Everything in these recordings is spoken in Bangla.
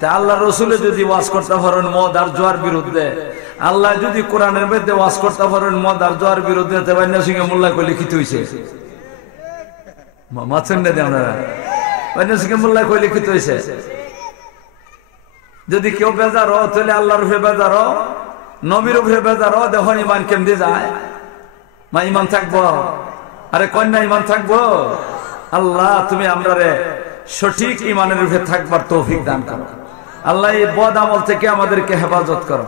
তা আল্লাহ রসুলে যদি ওয়াজ করতে পারেন মদ আর জোয়ার বিরুদ্ধে, আল্লাহ যদি কোরআনের মধ্যে ওয়াজ করতে পারেন মদ আর জোয়ার বিরুদ্ধে, বান্না সিংহে মোল্লা কই লিখিত হয়েছে মাছেন না আপনারা, বান্না সিংহে মোল্লা কই লিখিত হয়েছে। যদি কেউ বেজার তাহলে আল্লাহর উপরে বেজার, নবীর উপরে বেজার, দেখুন ইমান কেমনে যায়। মা ইমান থাকবো, আরে কন্যা ইমান থাকবো। আল্লাহ তুমি আমরা সঠিক ইমানের উপরে থাকবার তৌফিক দান করো। আল্লাহ এই বদ আমল থেকে আমাদেরকে হেফাজত করো।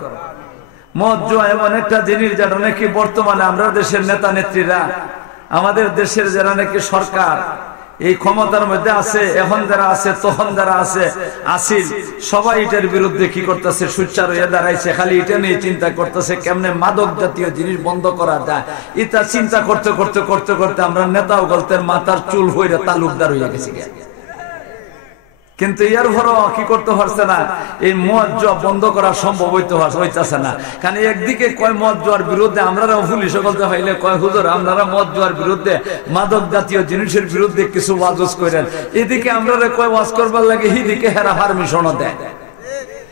মদ জুয়া এমন একটা জিনিস যেটা নাকি বর্তমানে আমরা দেশের নেতা নেত্রীরা, আমাদের দেশের যারা নাকি সরকার এই ক্ষমতার মধ্যে আছে, এখন যারা আছে তখন যারা আছে আসিল, সবাই এটার বিরুদ্ধে কি করতেছে, সুচ্চার হয়ে দাঁড়াইছে। খালি এটা নিয়ে চিন্তা করতেছে কেমনে মাদক জাতীয় জিনিস বন্ধ করা যায়। এটা চিন্তা করতে করতে করতে করতে আমরা নেতাও গল্পের মাথার চুল হয়ে তালুকদার হয়ে গেছি। কিন্তু এর ভরও কি করতে পারছে না, এই মদ জুয়া বন্ধ করা সম্ভব হইতেছে না। কারণ একদিকে কয় মদ জুয়ার বিরুদ্ধে, আমরা পুলিশ বলতে পাইলে কয় হুজুর আপনারা মদ জুয়ার বিরুদ্ধে, মাদক জাতীয় জিনিসের বিরুদ্ধে কিছু ওয়াজ করেন। এদিকে আমরা কয় ওয়াজ করবার লাগে, এদিকে হেরা পারমিশনও দেয়,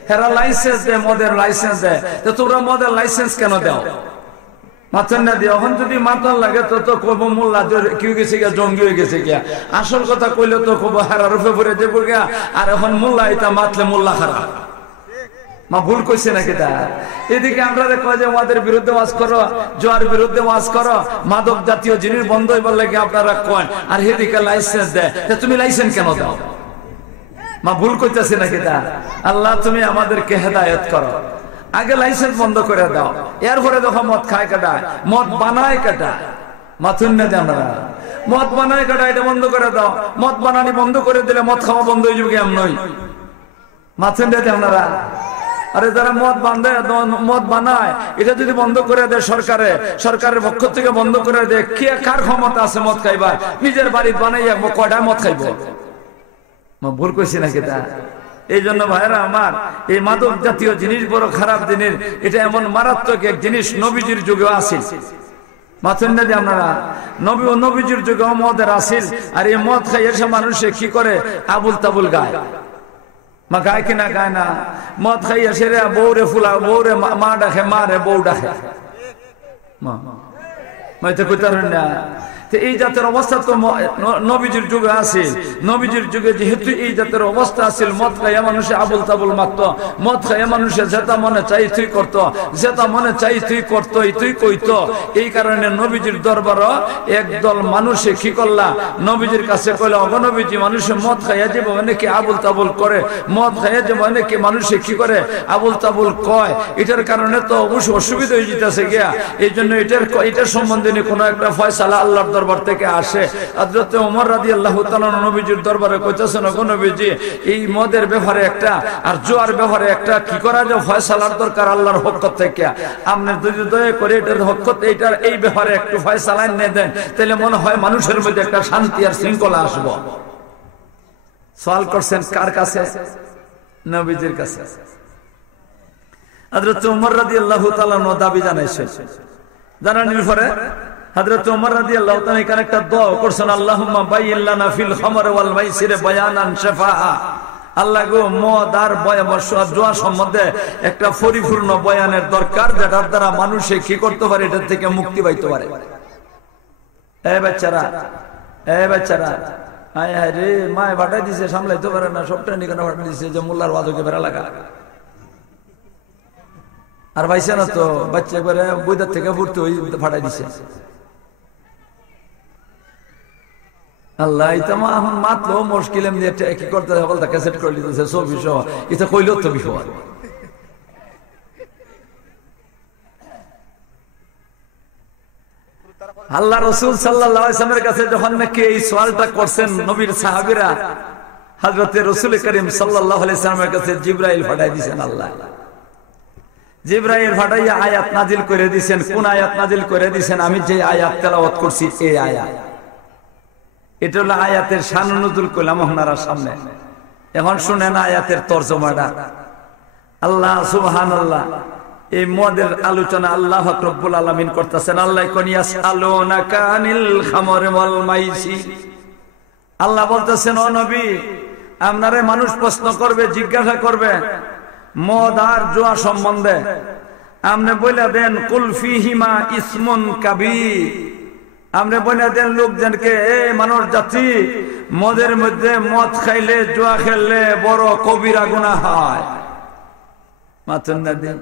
হেরা লাইসেন্স দেয়, মদের লাইসেন্স দেয়। তো তোমরা মদের লাইসেন্স কেন দাও? মাথান না দিয়ে এখন যদি মাতাল লাগে তো কব মোল্লা কেউ গেছে গিয়া, জঙ্গি হয়ে গেছে গিয়া। আসল কথা কইলে তো কব হারার রূপে ভরে দেবো গিয়া। আর এখন মোল্লা এটা মাতলে মোল্লা হারা। মা ভুল কইছে নাকি তা? এদিকে আমরা কয় যে আমাদের বিরুদ্ধে ওয়াজ করো, জোয়ার বিরুদ্ধে ওয়াজ করো, মাদক জাতীয় জিনিস বন্ধ হইবার লাগে আপনারা কয়, আর এদিকে লাইসেন্স দেয়। তুমি লাইসেন্স কেন দাও? মা ভুল কইতেছে নাকি তা? আল্লাহ তুমি আমাদেরকে হেদায়েত করো। আগে লাইসেন্স বন্ধ করে দাও, এরপরে দেখো মদ খায় কাটা, মদ বানায় কাটা। মাথুন না জানা মদ বানায় কাটা, এটা বন্ধ করে দাও। মদ বানানি বন্ধ করে দিলে মদ খাওয়া বন্ধ হয়ে যাবে। কেমন নই মাথুন না জানারা? আরে যারা মদ বানায় এটা যদি বন্ধ করে দেয় সরকারের পক্ষ থেকে বন্ধ করে দেয়, কে কার ক্ষমতা আছে মদ খাইবার? নিজের বাড়ি বানাইয়া কয়টা মদ খাইব? ভুল করছি নাকি তা? এই জন্য ভাইরা আমার, এই মাদক জাতীয় জিনিস বড় খারাপ জিনিস। এটা এমন মারাত্মক এক জিনিস, নবীজির যুগেও আসিল। মাথুন না দিয়ে আপনারা, নবী ও নবীজির যুগেও মদের আসিল। আর এই মদ খাই এসে মানুষে কি করে, আবুল তাবুল গায়। মা গায় কিনা গায় না? মদ খাই এসে রে বউরে ফুলা, বউরে মা ডাকে, মা রে বউ ডাকে। মা তো কইতে পারেন না। এই জাতের অবস্থা তো নবীজির যুগে আছে। নবীজির যুগে যেহেতু এই জাতের অবস্থা আছিল, মদ খাইয়া মানুষে আবুল তাবুল মারত, মদ খাইয়া মানুষে যেটা মনে চাই তুই করত, যেটা মনে চাই তুই করত, তুই কইত। এই কারণে নবীজির দরবার একদল মানুষে কি করলা, নবীজির কাছে কইলা, অগনবীজি মানুষে মদ খাইয়া যে অনেকে আবুল তাবুল করে, মদ খাইয়া যে অনেকে মানুষে কি করে, আবুল তাবুল কয়। এটার কারণে তো অবশ্য অসুবিধা হয়ে যেতেছে গিয়া। এই জন্য এটার সম্বন্ধে কোনো একটা ফয়সালা আল্লাহর দরবার থেকে আসে। হযরত ওমর রাদিয়াল্লাহু তাআলা নবীজির দরবারে কইতেছেন, ওগো নবীজি এই মদের ব্যাপারে একটা আর জুয়ার ব্যাপারে একটা কি করা যায়, ফয়সালার দরকার আল্লাহর পক্ষ থেকে। আপনি যদি দয়া করে এটার পক্ষ এইটার এই ব্যাপারে একটু ফয়সালা এনে দেন, তাহলে মনে হয় মানুষের মধ্যে একটা শান্তি আর শৃঙ্খলা আসবো। সওয়াল করছেন কার কাছে? নবীজির কাছে। হযরত ওমর রাদিয়াল্লাহু তাআলা দাবি জানাইছেন। জানানোর পরে হযরত ওমর রাদিয়াল্লাহু তাআলা এখানে একটা দোয়া করছেন, আল্লাহুম্মা বাইয়িন লানা ফিল খামর ওয়াল মাইসির বায়ানান শাফাআ। আল্লাহ গো, মদ আর জুয়া সম্বন্ধে একটা পরিপূর্ণ বয়ানের দরকার, যেটার দ্বারা মানুষে কি করতে পারে, এটার থেকে মুক্তি পাইতে পারে। বাচ্চারা আয় হায় রে, মায় ভাটাই দিছে, সামলাইতে পারে না, সবটা নিকানা ভাটা দিছে যে মোল্লার ওয়াজকে বেড়া লাগা। আর ভাইছে না তো বাচ্চা করে বইদার থেকে ফুটতে ওই ফাটাই দিছে। আল্লাহ এটা এখন মাতলো মুশকিল এমনি কি করতে বলতে ক্যাসেট করে দিতেছে, ছবি সহ। এটা কইলেও তো বিপদ। আল্লাহ রাসূল সাল্লাল্লাহু আলাইহি ওয়াসাল্লামের কাছে যখন নাকি এই সওয়ালটা করছেন নবীর সাহাবীরা, হযরত রাসূল করিম সাল্লাল্লাহু আলাইহি ওয়াসাল্লামের কাছে জিবরাইল পাঠাই দিয়েছেন। আল্লাহ জিবরাইল পাঠাইয়া আয়াত নাজিল করে দিয়েছেন। কোন আয়াত নাজিল করে দিয়েছেন? আমি যে আয়াত তেলাওয়াত করছি এই আয়াত। এটা হলো আয়াতের শান নুজুল করলাম আপনারা সামনে। এখন শুনেন আয়াতের তরজমাটা। আল্লাহ সুবহানাল্লাহ, এই মদের আলোচনা আল্লাহ রব্বুল আলামিন করতেছেন। আল্লাহ কোন ইয়াসআলুনাকা আনিল খামর ওয়াল মাইসির। আল্লাহ বলতেছেন, ও নবী আপনারে মানুষ প্রশ্ন করবে, জিজ্ঞাসা করবে মদ আর জুয়া সম্বন্ধে, আপনি বলে দেন কুল ফিহিমা ইসমুন কাবীর। আপনি বলে দেন লোকজনকে, এ মানুষ জাতি, মদের মধ্যে মদ খাইলে জুয়া খেললে বড় কবিরা গুনাহ হয়। মাথুন না দিন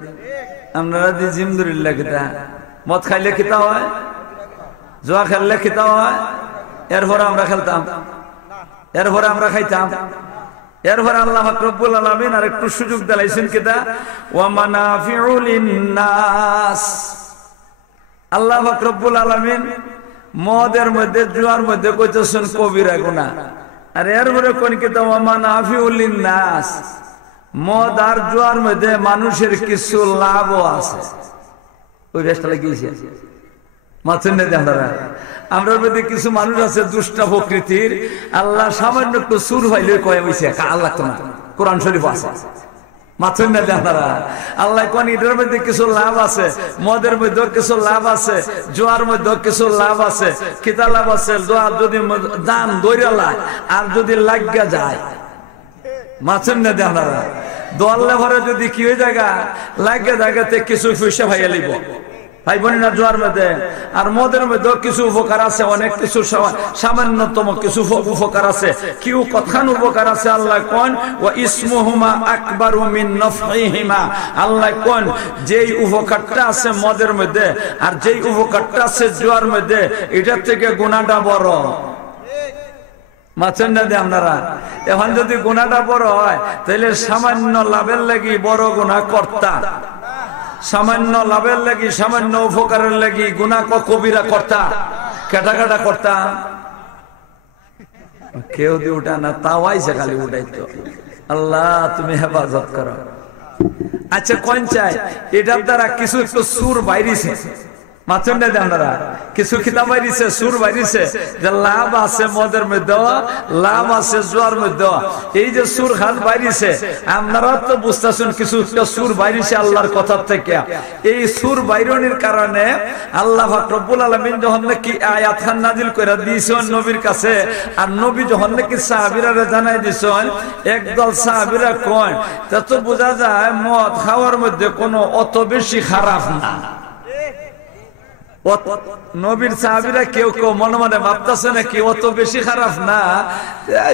আপনারা দি জিমদুলিল্লাহ কিতা মদ খাইলে কিতা হয়, জুয়া খেললে কিতা হয়। এরপরে আমরা খেলতাম, এরপরে আমরা খাইতাম, এরপরে আল্লাহ পাক রব্বুল আলামিন আর একটু সুযোগ দিলাইছেন কিতা ওয়া মানাফিউ লিন-নাস। আল্লাহ পাক রব্বুল আলামিন মদের মধ্যে জুয়ার মধ্যে কইতেছেন কবিরা গুনাহ, আর এরপরে কোন কিতা ওয়া মানাফিউ লিন-নাস, মদ আর জুয়ার মধ্যে মানুষের কিছু লাভও আছে। ওই বেশটা লাগিয়েছে মাথুন না আপনারা। আমরা মধ্যে কিছু মানুষ আছে দুষ্টা প্রকৃতির, আল্লাহ সামান্য একটু সুর হইলে কয়ে হইছে আল্লাহ তো না, কোরআন শরীফ আছে। মাথুন না আপনারা। আল্লাহ কোন এটার মধ্যে কিছু লাভ আছে, মদের মধ্যে কিছু লাভ আছে, জোয়ার মধ্যে কিছু লাভ আছে। কিতা লাভ আছে? জোয়ার যদি দান দৈরালা আর যদি লাগিয়া যায়, মাথুন না আপনারা, দোয়াল্লা ভরে যদি কি হয়ে জায়গা লাগিয়া জায়গাতে কিছু পয়সা ভাইয়া লিব, ভাই বোন না জোয়ার মধ্যে। আর মদের মধ্যে কিছু উপকার আছে, অনেক কিছু সামান্যতম কিছু উপকার আছে, কিউ কথান উপকার আছে। আল্লাহ কোন ওয়া ইসমুহুমা আকবারু মিন নাফইহিমা। আল্লাহ কোন যেই উপকারটা আছে মদের মধ্যে আর যেই উপকারটা আছে জোয়ার মধ্যে, এটার থেকে গুনাহটা বড়। মাছেন না দিয়ে আপনারা। এখন যদি গুনাহটা বড় হয় তাহলে সামান্য লাভের লাগি বড় গুনাহ কর্তা, সামান্য লাভের লাগি সামান্য উপকারের লাগি গুনাহ কবিরা কর্তা, কেটা কেটা কর্তা। কেউ দিয়ে উঠা না, তাওয়াইছে খালি উঠাইতো। আল্লাহ তুমি হেফাজত করো। আচ্ছা কোন চাই এটার দ্বারা কিছু একটু সুর বাইরেছে, মাথুন না আপনারা, কিছু খিতাব বাইরেছে, সুর বাইরেছে, যে লাভ আছে মদের মধ্যে, লাভ আছে জোয়ার মধ্যে। এই যে সুর খান বাইরেছে, আপনারা তো বুঝতেছেন কিছু একটা সুর বাইরেছে আল্লাহর কথা থেকে। এই সুর বাইরনির কারণে আল্লাহ রব্বুল আলামিন যখন নাকি আয়াত খান নাজিল করে দিয়েছেন নবীর কাছে, আর নবী যখন নাকি সাহাবীরা জানাই দিয়েছেন, একদল সাহাবীরা কয় তা তো বোঝা যায় মদ খাওয়ার মধ্যে কোনো অত বেশি খারাপ না। নবীর সাহাবীরা কেউ কেউ মনে মনে ভাবতেছে নাকি অত বেশি খারাপ না,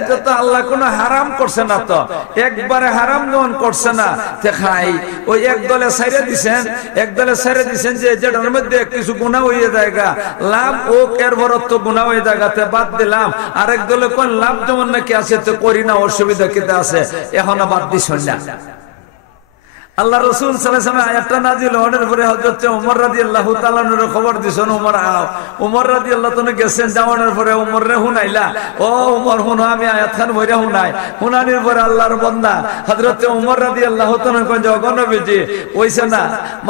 যত আল্লাহ কোনো হারাম করছে না, তো একবারে হারাম যখন করছে না তে খাই। ওই এক দলে ছাইরে দিছেন, এক দলে ছাইরে দিছেন যে যেটার মধ্যে কিছু গুনাহ হয়ে জায়গা লাভ ও এর বরত্ব গুনাহ হয়ে জায়গাতে বাদ দিলাম। আরেক দলে কোন লাভ যেমন নাকি আছে তো করি না, অসুবিধা কিতা আছে, এখনো বাদ দিছেন না। আল্লাহ রাসূল সাল্লাল্লাহু আলাইহি ওয়াসাল্লাম আয়াতটা নাযিল হওয়ার পরে হযরত ওমর রাদিয়াল্লাহু তাআলা এর খবর দিছেন, ওমর আও। ওমর রাদিয়াল্লাহু তাআলা গেছেন, যাওয়ার পরে ওমর রে হুনাইলা, ও ওমর হুনো, আমি আয়াত খান বইরা হুনাই। হুনানির পরে আল্লাহর বান্দা হযরত ওমর রাদিয়াল্লাহু তাআলা কই যাও নবীজি, ওইছে না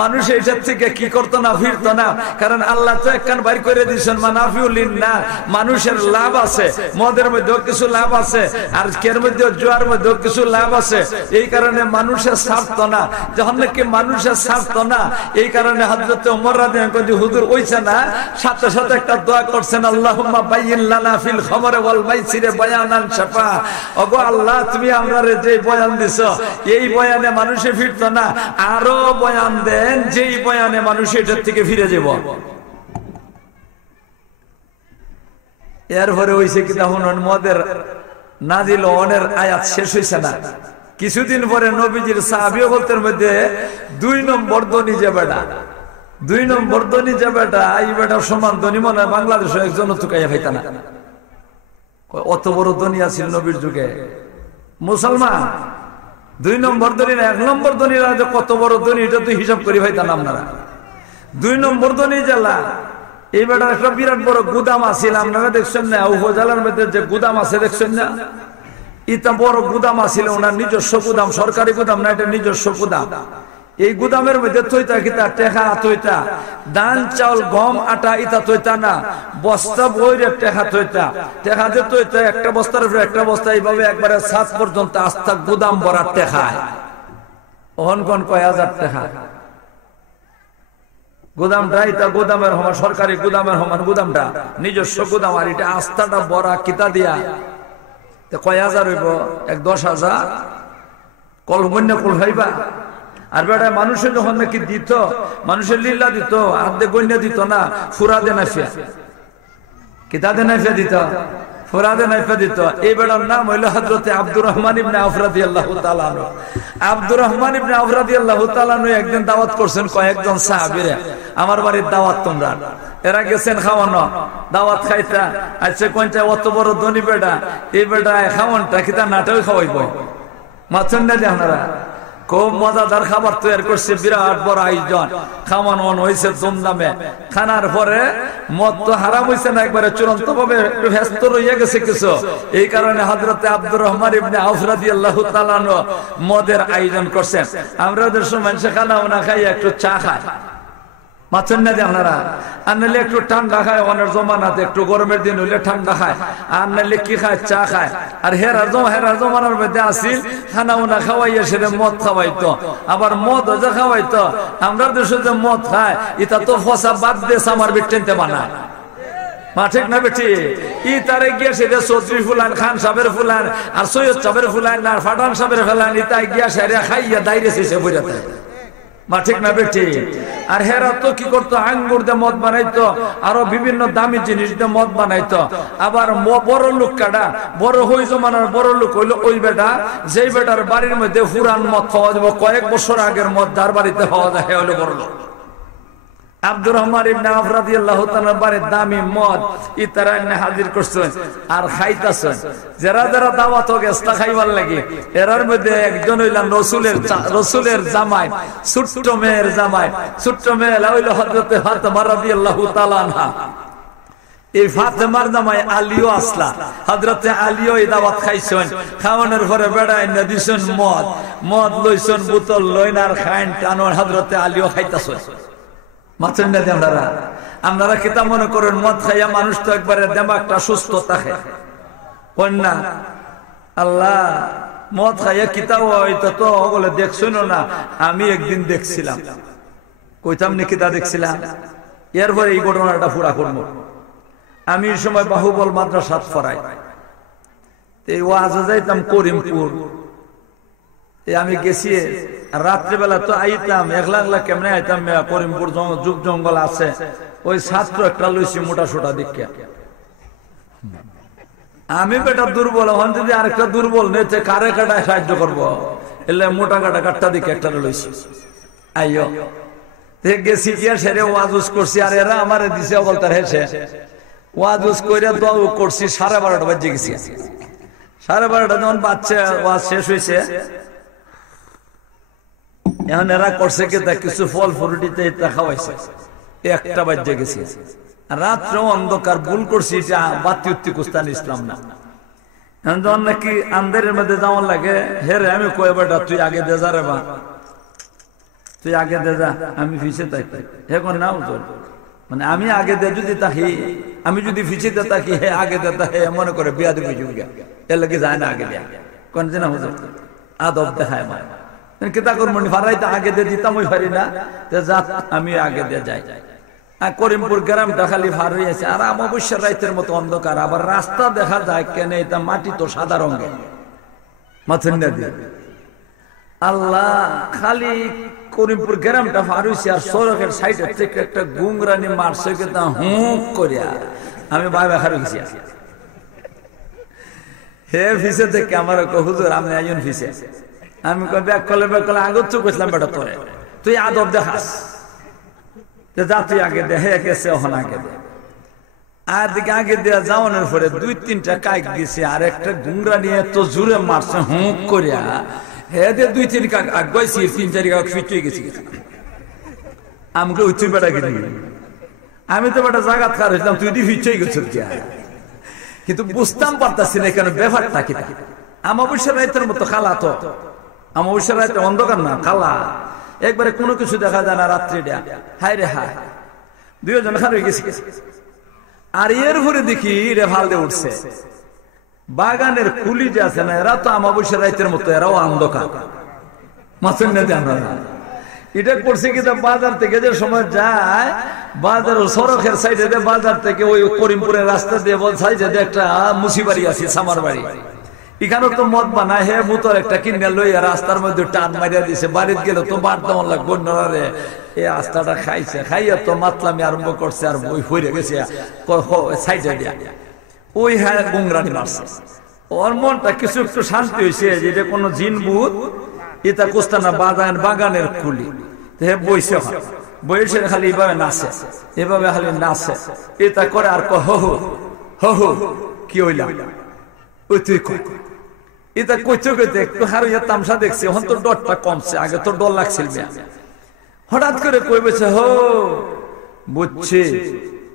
মানুষ এইটার থেকে কি করতো না, ফিরতো না, কারণ আল্লাহ তো একখান বাইর করে দিয়েছেন মানাফিউ লিন-নাস, মানুষের লাভ আছে, মদের মধ্যে কিছু লাভ আছে, আর কের মধ্যে জোয়ার মধ্যে কিছু লাভ আছে। এই কারণে মানুষের স্বার্থ না, যখন নাকি মানুষের স্বার্থ না, এই কারণে হযরত ওমর রাদিয়াল্লাহু আনহু হুজুর ওইছে না, সাথে সাথে একটা দোয়া করছেন, আল্লাহুম্মা বাইয়িন লানা ফিল খামরি ওয়াল মাইসিরি বায়ানান শাফা। ওগো আল্লাহ, তুমি আমরারে যে বয়ান দিছো এই বয়ানে মানুষে ফিরতো না, আরো বয়ান দেন যেই বয়ানে মানুষ এটার থেকে ফিরে যাব। এরপরে হইছে কি তখন মদের নাজিল হওয়ার আয়াত শেষ হইছে না, কিছুদিন পরে নবীজির সাহাবীও বলতের মধ্যে 2 নম্বর ধনী যে বেটা, 2 নম্বর ধনী যে বেটা, এই বেটার সমান ধনী মনে হয় বাংলাদেশে একজন তুকাইয়া খাইতা না। অত বড় ধনী আছিল নবীর যুগে মুসলমান। 2 নম্বর ধনী না, 1 নম্বর ধনীরা যে কত বড় ধনী এটা তো হিসাব করি ভাইতাম আপনারা। 2 নম্বর ধনী জেলা, এই বেটার একটা বিরাট বড় গুদাম আছিল, আপনারা দেখছেন না? উপজেলার মধ্যে যে গুদাম আছে দেখছেন না? এটা বড় গুদাম আছিল, ওনার নিজস্ব গুদাম, সরকারি গুদাম না, এটা নিজস্ব গুদাম। এই গুদামের মধ্যে তৈতা কিতা টেকা তৈতা, ধান চাউল গম আটা ইতা তৈতা না, বস্তা বইরে টেকা তৈতা, টেকা যে তৈতা একটা বস্তার উপরে একটা বস্তা, এইভাবে একবারে 7 পর্যন্ত আস্তা গুদাম ভরা টেকায়। ওহন কোন কয় 1000 টাকা গুদামটা, এটা গুদামের সমান, সরকারি গুদামের সমান গুদামটা, নিজস্ব গুদাম। আর এটা আস্তাটা বড়া কিতা দিয়া, কয় হাজার হইব? 10,000 কল বন্য কল হইবা। আর বেটা মানুষের যখন নাকি দিত, মানুষের লীলা দিত, আর্ধেক গণ্য দিত না, ফুরাদে নাফিয়া, কিতাদে নাফিয়া দিত, ফুরাদে নাফিয়া দিত। এই বেটার নাম হইল হযরতে আব্দুর রহমান ইবনে আওফ রাদিয়াল্লাহু তাআলা আনহু। আব্দুর রহমান ইবনে আওফ রাদিয়াল্লাহু তাআলা আনহু একদিন দাওয়াত করছেন কয়েকজন সাহাবীরে, আমার বাড়ির দাওয়াত তোমরা। এরা গেছেন খাওয়ানো, দাওয়াত খাইতা। আচ্ছা কোনটা অত বড় ধনী বেটা, এই বেটা খাওয়ানটা কিতা নাটাও খাওয়াইব, মাছেন না যে আপনারা। খুব মজাদার খাবার তৈরি করছে, বিরাট বড় আয়োজন, খাওয়ানো হয়েছে ধুমধামে। খানার পরে মদ তো হারাম হয়েছে না, একবারে চূড়ান্ত ভাবে একটু ব্যস্ত রয়ে গেছে কিছু। এই কারণে হযরতে আব্দুর রহমান ইবনে আওফ রাদিয়াল্লাহু তাআলা আনহু মদের আয়োজন করছেন। আমরা ওদের সময় খানা না খাই একটু চা খায়, মাছেন না যে আপনারা। আর নাহলে একটু ঠান্ডা খায়, অনেক জমানাতে একটু গরমের দিন হইলে ঠান্ডা খায়, আর নাহলে কি খায়? চা খায়। আর হেরা জমানার মধ্যে আসিল খানা উনা খাওয়াইয়া সেটা মদ খাওয়াইতো, আবার মদ যে খাওয়াইতো। আমরা দেশে যে মদ খায় এটা তো ফসা বাদ দিয়ে আমার বিটেনতে বানায়, মা ঠিক না বেটি? ই তারে গিয়ে সেটা চৌধুরী ফুলান, খান সাহেবের ফুলান, আর সৈয়দ সাহেবের ফুলান, আর ফাটান সাহেবের ফেলান, ইতাই গিয়া সেরা খাইয়া দাইরে শেষে বইরাতে, মা ঠিক না বেটি? আর হেরা তো কি করতো? আঙ্গুর দিয়ে মদ বানাইতো, আরো বিভিন্ন দামি জিনিস দিয়ে মদ বানাইতো। আবার বড় লোক কাটা, বড় হই জমানার বড় লোক হইলো ওই বেটা, যেই বেটার বাড়ির মধ্যে পুরান মদ খাওয়া যাবে, কয়েক বছর আগের মদ যার বাড়িতে খাওয়া যায়, হে হলো বড় লোক। আব্দুর রহমান ইবনে আওফ রাদিয়াল্লাহু তাআলার বাড়ির দামি মদ ইতারা এনে হাজির করছেন আর খাইতাছেন। যারা যারা দাওয়াত গেছে খাইবার লাগি, এরার মধ্যে একজন হইলেন রসুলের জামাই, ছোট্ট মেয়ের জামাই। ছোট্ট মেয়ে হইল হযরতে ফাতেমা রাদিয়াল্লাহু তাআলা আনহা। এই ফাতেমার জামাই আলীও আসলা, হযরতে আলীও এই দাওয়াত খাইছেন। খাওয়ানোর পরে বেড়া এনে দিছেন মদ লইছেন, বোতল লইন আর খাইন টানোর হযরতে আলীও খাইতাছেন। মাছেন না আপনারা? আপনারা কিতা মনে করেন মদ খাইয়া মানুষ তো একবারে দেমাগটা সুস্থ থাকে? কন্যা আল্লাহ, মদ খাইয়া কিতা হইতো তো বলে দেখছেন না? আমি একদিন দেখছিলাম, কইতাম নি কিতা দেখছিলাম। এরপরে এই ঘটনাটা পুরা করবো। আমি এই সময় বাহুবল মাদ্রাসাত পড়াই, এই ওয়াজে যাইতাম করিমপুর। আমি গেছি রাত্রিবেলা, তো আইতাম একলা একলা, কেমনে আইতাম? করিমপুর যুগ জঙ্গল আছে, ওই ছাত্র একটা লইছি মোটা সোটা দিকে। আমি বেটা দুর্বল, এখন যদি আরেকটা দুর্বল নেই কারে কাটায় সাহায্য করবো, এলে মোটা কাটা কাটটা দিকে একটা লইছি। আইও গেছি গিয়া সেরে ওয়াজ করছি, আর এরা আমার দিছে বলতে হেসে ওয়াজ করে দোয়া করছি। 12:30 বাজে গেছি। 12:30 যখন বাচ্চা ওয়াজ শেষ হয়েছে, এখন এরা করছে কি কিছু ফল ফুরুটিতে খাওয়াইছে। 1টা বাজে গেছে, রাত্রে অন্ধকার, ভুল করছি, বাতি উত্তি কুস্তান ইসলাম না। এখন যখন নাকি আন্ধারের মধ্যে যাওয়ার লাগে, হেরে আমি কয়ে বেটা তুই আগে দে যা রে, বা তুই আগে দে যা, আমি ফিসে থাকি। এখন নাও তোর মানে আমি আগে দে যদি তাকি, আমি যদি ফিসিতে থাকি, হে আগে দে তা, হে মনে করে বিয়া দিবি যুগিয়া, এর লাগে যায় না আগে দেয়া। কোন যে না হুজুর আদব দেখায় মা কিতা করবো, ফারাইতে আগে দিয়ে দিতাম, ওই পারি না, আমি আগে দিয়ে যাই। করিমপুর গ্রামটা খালি ভার হয়েছে, আর অমাবস্যার রাইতের মতো অন্ধকার, আবার রাস্তা দেখা যায় কেন, এটা মাটি তো সাদা রঙের, মাথুন না দিয়ে আল্লাহ। খালি করিমপুর গ্রামটা ভার হয়েছে, আর সড়কের সাইডের থেকে একটা গুংরানি মারছে, কিন্তু হুঁক করিয়া আমি বাইরে হার হয়েছি। হে ফিসে থেকে আমার হুজুর আমি একজন ফিসে, আমি ব্যাগ কলে আগত চুপ করছিলাম, বেটা তোরে তুই আদব দেখাস, যা তুই আগে দে, হে গেছে ওখানে আগে দে। আর দিকে আগে দেওয়া যাওয়ানোর পরে 2-3টা কাক দিছে, আর একটা গুংরা নিয়ে তো জুড়ে মারছে হুঁক করিয়া, হে দিয়ে 2-3 কাক আগাইছি, 3-4 কাক ফিটে গেছি। আমাকে ওই তুই বেটা গেলি, আমি তো বেটা জাগাত খার হয়েছিলাম, তুই দিয়ে ফিটে গেছ। কিন্তু বুঝতাম পারতাছি না কেন ব্যাপারটা কি। অমাবস্যার রাতের মতো খালা, তো অমাবস্যার রাতে অন্ধকার না, খালা একবারে কোনো কিছু দেখা যায় না রাত্রিটা। হায় রে হায়, 2 জন খার হয়ে গেছি। আর এর ভরে দেখি রে ভাল দিয়ে উঠছে বাগানের কুলি যে আছে না, এরা তো অমাবস্যার রাতের মতো, এরাও অন্ধকার। মাছের নেতে আমরা এটা করছে কি, বাজার থেকে যে সময় যায়, বাজার সড়কের সাইডে বাজার থেকে ওই করিমপুরের রাস্তা দিয়ে বলছে যে একটা মুসিবাড়ি আছে, সামার বাড়ি, এখানে তো মদ বানায় হে বোতল একটা কিনে লইয়া রাস্তার মধ্যে টান মারিয়া দিছে, বাড়িতে গেলে তো বার দেওয়ার লাগবো নরে। এই আস্তাটা খাইছে, খাইয়া তো মাতলামি আরম্ভ করছে, আর বই ফিরে গেছে সাইডে দিয়া ওই হ্যাঁ গুংরানি মারছে। ওর মনটা কিছু একটু শান্তি হয়েছে, যে এটা কোনো জিন ভূত এটা কোস্তানা বাগানের কুলি হে বইছে, বইসে খালি এভাবে নাচে, এভাবে খালি নাচে, এটা করে আর হো হো কি হইলাম ওই তুই এটা কইতে কইতে একটু হারিয়ে তামসা দেখছি, এখন তো ডরটা কমছে, আগে তো ডর লাগছিল। হঠাৎ করে কই বলছে হো বুঝছি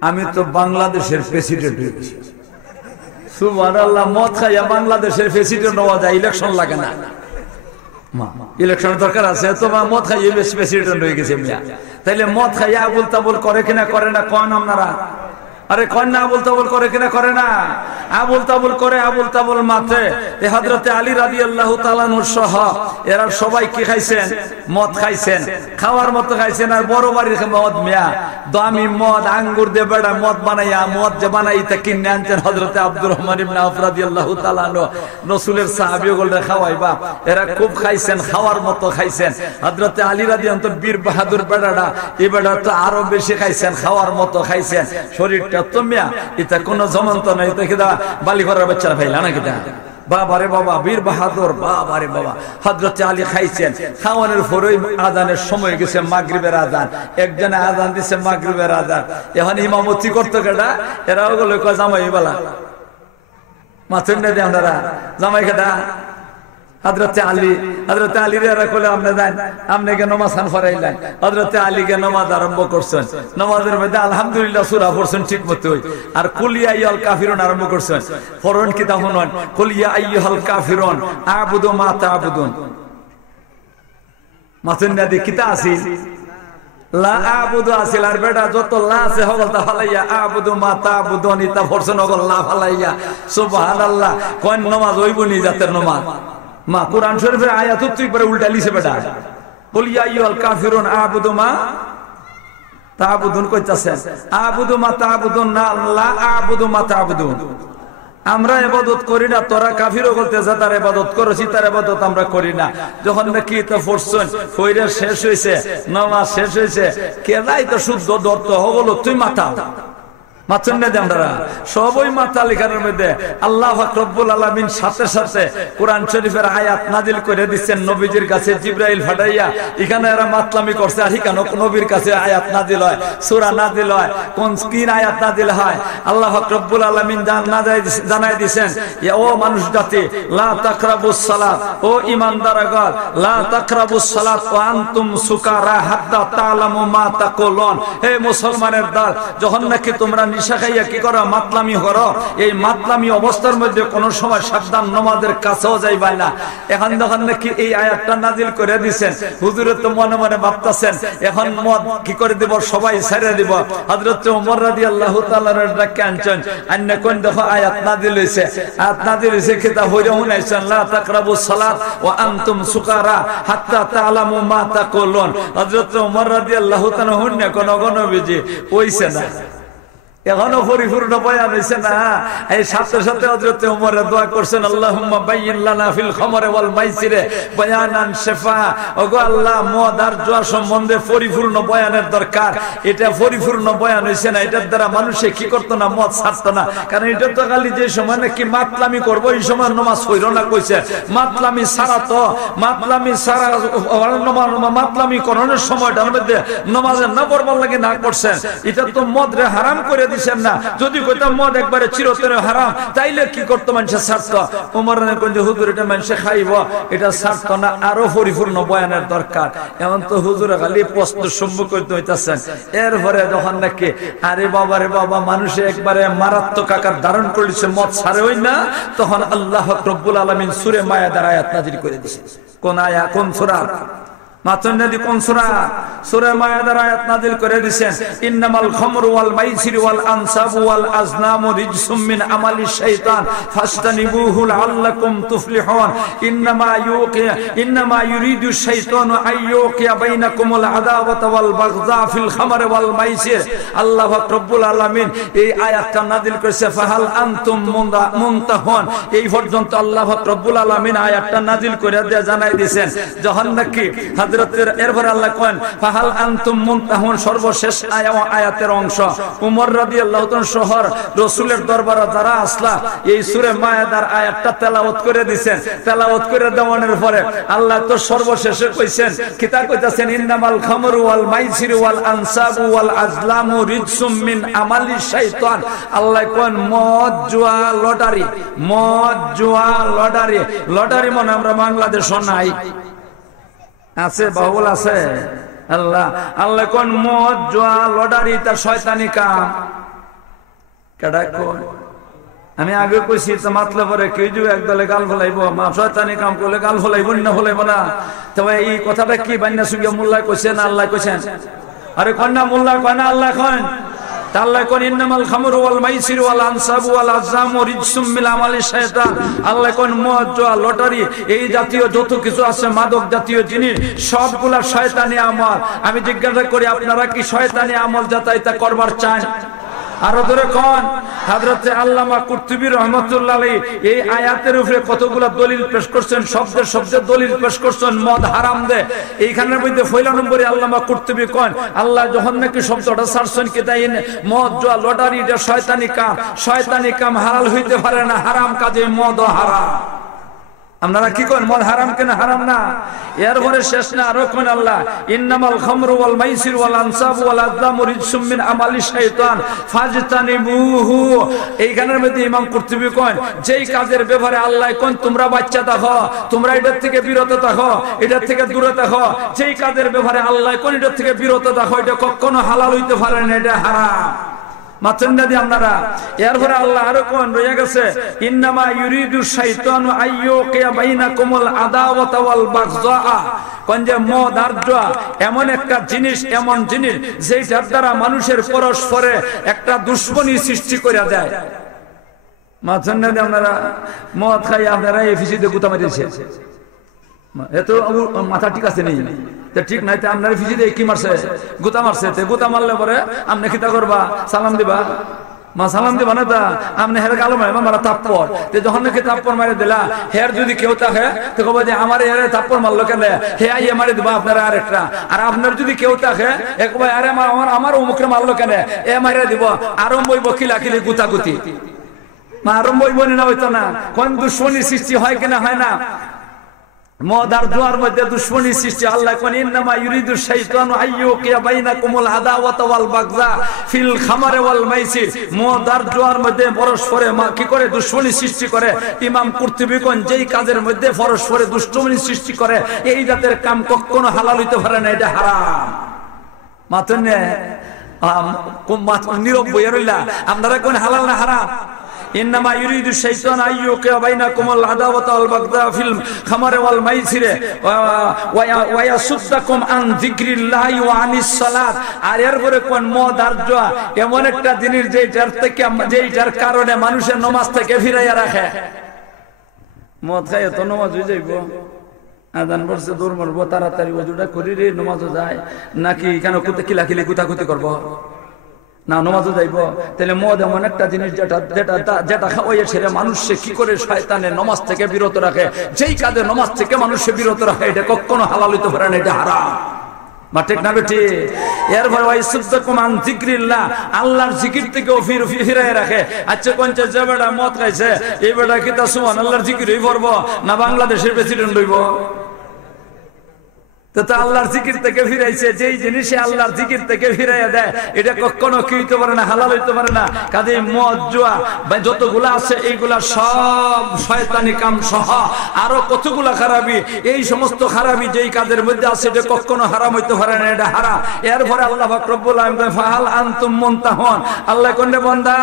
আমি তো বাংলাদেশের প্রেসিডেন্ট হয়ে গেছি। সুবহানাল্লাহ, মদ খাইয়া বাংলাদেশের প্রেসিডেন্ট হওয়া যায়, ইলেকশন লাগে না, ইলেকশনের দরকার আছে তো মদ খাইয়ে প্রেসিডেন্ট হয়ে গেছে মিয়া। তাইলে মদ খাইয়া আবুল তাবুল করে কিনা করে না কন আপনারা? আরে কন না আবুল তাবুল করে কিনা করে না? আবুল তাবুল করে, আবুল তাবুল মাঠে হযরতে আলী রাদিয়াল্লাহু তাআলা আনহু সহ এরা সবাই কি খাইছেন? মদ খাইছেন, খাওয়ার মতো খাইছেন। আর বড় বাড়ির মদ মিয়া, দামি মদ, আঙ্গুর দিয়ে বেড়া মদ বানাইয়া, মদ যে বানাইতে কিনে আনছেন হযরতে আব্দুর রহমান ইবনে আওফ রাদিয়াল্লাহু তাআলা আনহু, রাসূলের সাহাবী গুলো খাওয়াইবা, এরা খুব খাইছেন, খাওয়ার মতো খাইছেন। হযরতে আলী রাদিয়াল্লাহু তাআলা বীর বাহাদুর বেড়াটা, এই বেড়া তো আরো বেশি খাইছেন, খাওয়ার মতো খাইছেন। শরীরটা তো মিয়া এটা কোনো জমন্ত নাই, তো কিদা বালি করার বাচ্চারা ভাইলা না কিদা? বাবা রে বাবা, বীর বাহাদুর, বাবা রে বাবা, হযরতে আলী খাইছেন। খাওয়ানোর পরেই আজানের সময় গেছে, মাগরিবের আজান, একজনে আজান দিছে মাগরিবের আজান। এখন ইমামতি করতে কেডা? এরা ওগুলো কয় জামাই বেলা মাথুন না দেন আপনারা, জামাই কেডা? হযরতে আলী। হযরতে আলী রে কইলে আপনি যান, আপনি কে নামাজ খান ফরাইলেন। হযরতে আলী কে নামাজ আরম্ভ করছেন, নামাজের মধ্যে আলহামদুলিল্লাহ সূরা পড়ছেন ঠিক মতো, আর কুল ইয়া আইয়ুহাল কাফিরুন আরম্ভ করছেন। ফরন কি তখন কুল ইয়া আইয়ুহাল কাফিরুন আ'বুদু মা তা'বুদুন। মাথুন না দি কিতা আছে? লা আ'বুদু আসিল, আর বেটা যত লা আছে হগল তা ফালাইয়া আ'বুদু মা তা'বুদুন ইতা পড়ছেন হগল লা ফালাইয়া। সুবহানাল্লাহ, কোন নামাজ হইবনি জাতের নামাজ? মা কুরআন শরীফের আয়াত তুই পরে উল্টা লিখে বেটা, কুল ইয়া আইয়ুহাল কাফিরুন আ'বুদু মা তা'বুদুন কইতাছেন, আ'বুদু মা তা'বুদুন না, লা আ'বুদু মা তা'বুদুন। আমরা ইবাদত করি না, তোরা কাফিরও বলতে যা তার ইবাদত করছি, তার ইবাদত আমরা করি না। যখন নাকি এটা পড়ছেন, কইরা শেষ হইছে, নামাজ শেষ হইছে, কেলাই তো শুদ্ধ দর্ত হলো তুই মাথা মাথুন না দেন আপনারা সবই মাথা লেখানোর মধ্যে আল্লাহ পাক রব্বুল আলামিন সাথে সাথে কোরআন শরীফের আয়াত নাজিল করে দিচ্ছেন নবীজির কাছে, জিবরাইল ফাটাইয়া। এখানে এরা মাতলামি করছে, আর এখানে নবীর কাছে আয়াত নাজিল হয়, সূরা নাজিল হয়, কোন স্কিন আয়াত নাজিল হয়। আল্লাহ পাক রব্বুল আলামিন জানাই দিয়েছেন, ও মানুষ জাতি, লা তাকরাবুস সালাত, ও ঈমানদারগণ, লা তাকরাবুস সালাত ওয়া আনতুম সুকারা হাত্তা তা'লামু মা তাকুলুন। হে মুসলমানের দল, যখন নাকি তোমরা নিশা খাইয়া কি করো? মাতলামি করো। এই মাতলামি অবস্থার মধ্যে কোন সময় সাবধান, নামাজের কাছেও যাইবা না। এখন যখন নাকি এই আয়াতটা নাজিল করে দিবেন, হুজুরে তো মনে মনে ভাবতাছেন এখন মদ কি করে দিব, সবাই ছেড়ে দিব। হযরত ওমর রাদিয়াল্লাহু তাআলা ডাকে আনছেন, আন্নে কোন দফা আয়াত নাজিল হইছে? আয়াত নাজিল হইছে কিতাব হইরা শুনাইছেন, লা তাকরাবুস সালাত ওয়া আনতুম সুকারা হাত্তা তা'লামু মা তাকুলুন। হযরত ওমর রাদিয়াল্লাহু তাআলা হুন্নে কোন নবীজি কইছে না, এখনো পরিপূর্ণ বয়ান হইছে না। এই সাথে সাথে হযরত ওমর দোয়া করছেন, আল্লাহুম্মা বাইয়িন লানা ফিল খামরি ওয়াল মাইসিরে বায়ানান শিফা। ওগো আল্লাহ, মদ আর জুয়া সম্বন্ধে পরিপূর্ণ বয়ানের দরকার। এটা পরিপূর্ণ বয়ান হইছে না, এটার দ্বারা মানুষে কি করতো না? মদ ছাড়তো না। কারণ এটা তো খালি যে সময় নাকি মাতলামি করবো, এই সময় নামাজ হইল না কইছে। মাতলামি ছাড়া তো, মাতলামি ছাড়া মাতলামি করানোর সময়টার মধ্যে নামাজের না পড়বার লাগে না করছেন। এটা তো মদ রে হারাম করে দিছেন না। যদি কইতাম মদ একবারে চিরতরে হারাম, তাইলে কি করতো? মানুষের ছাড়তো। ওমর কোন যে হুজুর এটা মানুষে খাইব, এটা ছাড়তো না। আরো পরিপূর্ণ বয়ানের দরকার। এমন তো হুজুরে খালি প্রশ্ন সম্মুখীন হইতাছেন। এরপরে যখন নাকি আরে বাবা রে বাবা, মানুষে একবারে মারাত্মক আকার ধারণ করেছে, মদ ছাড়ে হই না, তখন আল্লাহ রব্বুল আলামিন সূরা মায়েদার আয়াত নাযিল করে দিয়েছেন। কোন আয়াত? কোন সূরা? মাতন্নাদি কোন সূরা? সূরা মায়েদার আয়াত নাযিল করে দিবেন, ইন্নামাল খামরু ওয়াল মাইসিরু ওয়াল আনসাবু ওয়াল আজলামু রিজসুম মিন আমালিশ শাইতান ফাসতানিবুহু লাআল্লাকুম তুফলিহুন। ইন্নামা ইউরিদু শাইতানু আইয়ুকিয়া বাইনাকুমুল আদাওয়াতা ওয়াল বাগযা ফিল খামরি ওয়াল মাইসির। আল্লাহ পাক রব্বুল আলামিন এই আয়াতটা নাযিল করেছে, ফাহাল আনতুম মুনতাহুন। এই পর্যন্ত আল্লাহ পাক রব্বুল আলামিন আয়াতটা নাযিল করে দিয়ে জানাই দিয়েছেন যখন নাকি হযরতের এরপরে আল্লাহ কোন ফাহাল আনতুম মুনতাহুন সর্বশেষ আয়াতের অংশ। উমর রাদিয়াল্লাহু তাআলা শহর রাসূলের দরবারে যারা আসলা এই সূরা মায়েদার আয়াতটা তেলাওয়াত করে দিবেন। তেলাওয়াত করে দেওয়ানোর পরে আল্লাহ তো সর্বশেষে কইছেন কিতা কইতাছেন, ইন্নামাল খামরু ওয়াল মাইসিরু ওয়াল আনসাবু ওয়াল আজলামু রিজসুম মিন আমালিশ শাইতান। আল্লাহ কোন মদ জুয়া লটারি, মদ জুয়া লটারি। লটারি মানে আমরা বাংলাদেশে নাই, আছে বহুল আছে। আল্লাহ আল্লাহ কোন মদ জুয়া লটারি তা শয়তানি কাম। কেডা কোন? আমি আগে কইছি তো মাতলে পরে কেউ যদি একদলে গাল ফলাইব, মা শয়তানি কাম করলে গাল ফলাইব না ফলাইব না? তবে এই কথাটা কি বান্না সুগে মোল্লা কইছেন আল্লাহ কইছেন? আরে কন্যা মোল্লা কন্যা আল্লাহ কন আল্লাহ কোন ইন্নামাল খামরু ওয়াল মাইসিরু ওয়াল আনসাবু ওয়াল আজলামু রিজসুম মিন আমালিশ শাইতান। আল্লাহ কোন মদ জুয়া লটারি এই জাতীয় যত কিছু আছে মাদক জাতীয় জিনিস সবগুলা শয়তানি আমল। আমি জিজ্ঞাসা করি আপনারা কি শয়তানি আমল যাতায়াত করবার চান? আরো ধরে কোন হযরতে আল্লামা কুরতুবী রাহমাতুল্লাহ আলাইহি এই আয়াতের উপরে কতগুলা দলিল পেশ করছেন, শব্দের শব্দের দলিল পেশ করছেন মদ হারাম দে। এইখানের মধ্যে ফয়লা নম্বরে আল্লামা কুরতুবী কোন আল্লাহ যখন নাকি শব্দটা ছাড়ছেন কি তাই মদ জুয়া লটারি এটা শয়তানি কাম। শয়তানি কাম হালাল হইতে পারে না, হারাম কাজে মদ হারাম। আপনারা কি করেন মদ হারাম কেন? হারাম না। এরপরে শেষ না আরো কোন আল্লাহ ইন্নামাল খামরু ওয়াল মাইসির ওয়াল আনসাবু ওয়াল আজলামু রিজসুম মিন আমালিশ শাইতান ফাজতানিবুহু। এইখানের মধ্যে ইমাম কুরতুবী কোন যেই কাজের ব্যাপারে আল্লাহ কোন তোমরা বাচ্চা থাকো, তোমরা এটার থেকে বিরত থাকো, এটার থেকে দূরে থাকো। যেই কাজের ব্যাপারে আল্লাহ কোন এটার থেকে বিরত থাকো, এটা কখনো হালাল হইতে পারে না, এটা হারাম। মাতন্নাদি আপনারা এরপরে আল্লাহ আরো কোন রয়ে গেছে, ইন্নামা ইউরিদু শাইতানু আইয়ুকিয়া বাইনাকুমুল আদাওয়াতা ওয়াল বাগযা। কোন যে মদ আর জুয়া এমন একটা জিনিস, এমন জিনিস যেটার দ্বারা মানুষের পরস্পরে একটা দুশ্মনী সৃষ্টি করে দেয়। মাতন্নাদি আপনারা মদ খাই আপনারা এফিসিতে গুতা মারিয়েছে, এত মাথা ঠিক আছে নেই ঠিক নাই। আপনার ফিজিতে কি মারছে? গুতা মারছে। গুতা মারলে পরে আপনি খিতা করবা, সালাম দিবা। মা সালাম দিবা না তা আপনি হের গালো মারা তাপ্পর। যখন নাকি তাপ্পর মারে দিলা, হের যদি কেউ থাকে তো কব যে আমার হেরে তাপ্পর মারলো কেন, হে আইয়ে মারি দিবা আপনারা আরেকটা। আর আপনার যদি কেউ থাকে একবার আরে আমার অমুকরে মারলো কেন, এ মারিয়ে দিব। আরম্ভ হইব খিলাখিলি গুতাগুতি। মা আরম্ভ হইব না হইতো না। কোন দুশ্মনী সৃষ্টি হয় কিনা হয় না? মদ আর জুয়ার মধ্যে দুশ্মনী সৃষ্টি। আল্লাহ কোন ইন্নামা ইউরিদু শাইতানু আইয়ুকিয়া বাইনাকুমুল আদাওয়াতা ওয়াল বাগযা ফিল খামরি ওয়াল মাইসির। মদ আর জুয়ার মধ্যে পরস্পরে কি করে দুশ্মনী সৃষ্টি করে। ইমাম কুরতুবী কোন যেই কাজের মধ্যে পরস্পরে দুশ্মনী সৃষ্টি করে এই জাতের কাম কখনো হালাল হইতে পারে না, এটা হারাম। মাতনে নীরব বইয়া রইলা, আপনারা কোন হালাল না হারাম? ইন্নামা ইউরিদু শাইতানু আইয়ুকিয়া বাইনাকুমুল আদাওয়াতা ওয়াল বাগযা ফিল খামরি ওয়াল মাইসির ওয়া ইয়াসুদ্দাকুম আন যিকরিল্লাহি ওয়া আনিস সালাত। আর এরপরে কোন মদ আর জুয়া এমন একটা জিনিস যেইটার কারণে মানুষের নামাজ থেকে ফিরাইয়া রাখে। মদ খাইয়ে তো নামাজ হয়ে যাইব, আজান পড়ছে দৌড় মারবো, তাড়াতাড়ি ওজুটা করি রে নামাজও যায় নাকি কেন কিলাকিলি গুতাগুতি করবো না, নামাজও যাইব। তাহলে মদ এমন একটা জিনিস যেটা ওই ছেড়ে মানুষকে কি করে শয়তানের নামাজ থেকে বিরত রাখে। যেই কাজে নামাজ থেকে মানুষকে বিরত রাখে এটা কখনো হালাল হইতে পারে না, এটা হারাম। মা ঠিক না বেটি? এরপর আল্লাহর জিকির থেকে ফিরাই রাখে। আচ্ছা কোন যে বেটা মদ খাইছে এই বেটা কি তা সুবহানাল্লাহর জিকির হই পড়বো না বাংলাদেশের প্রেসিডেন্ট হইব? আল্লাহর জিকির থেকে ফিরাইছে, যেই জিনিসে আল্লাহর জিকির থেকে ফিরাইয়া দেয় এটা কখনো কি হইতে পারে না, হালাল হইতে পারে না। কাজে মদ জুয়া যতগুলা আছে এইগুলা সব শয়তানি কাম সহ আরো কতগুলা খারাপি। এই সমস্ত খারাপি যেই কাজের মধ্যে আছে এটা কখনো হারাম হইতে পারে না, এটা হারাম। এরপরে আল্লাহ পাক রব্বুল আলামিন ফাহাল আনতুম মুনতাহুন। আল্লাহ কোনে বান্দা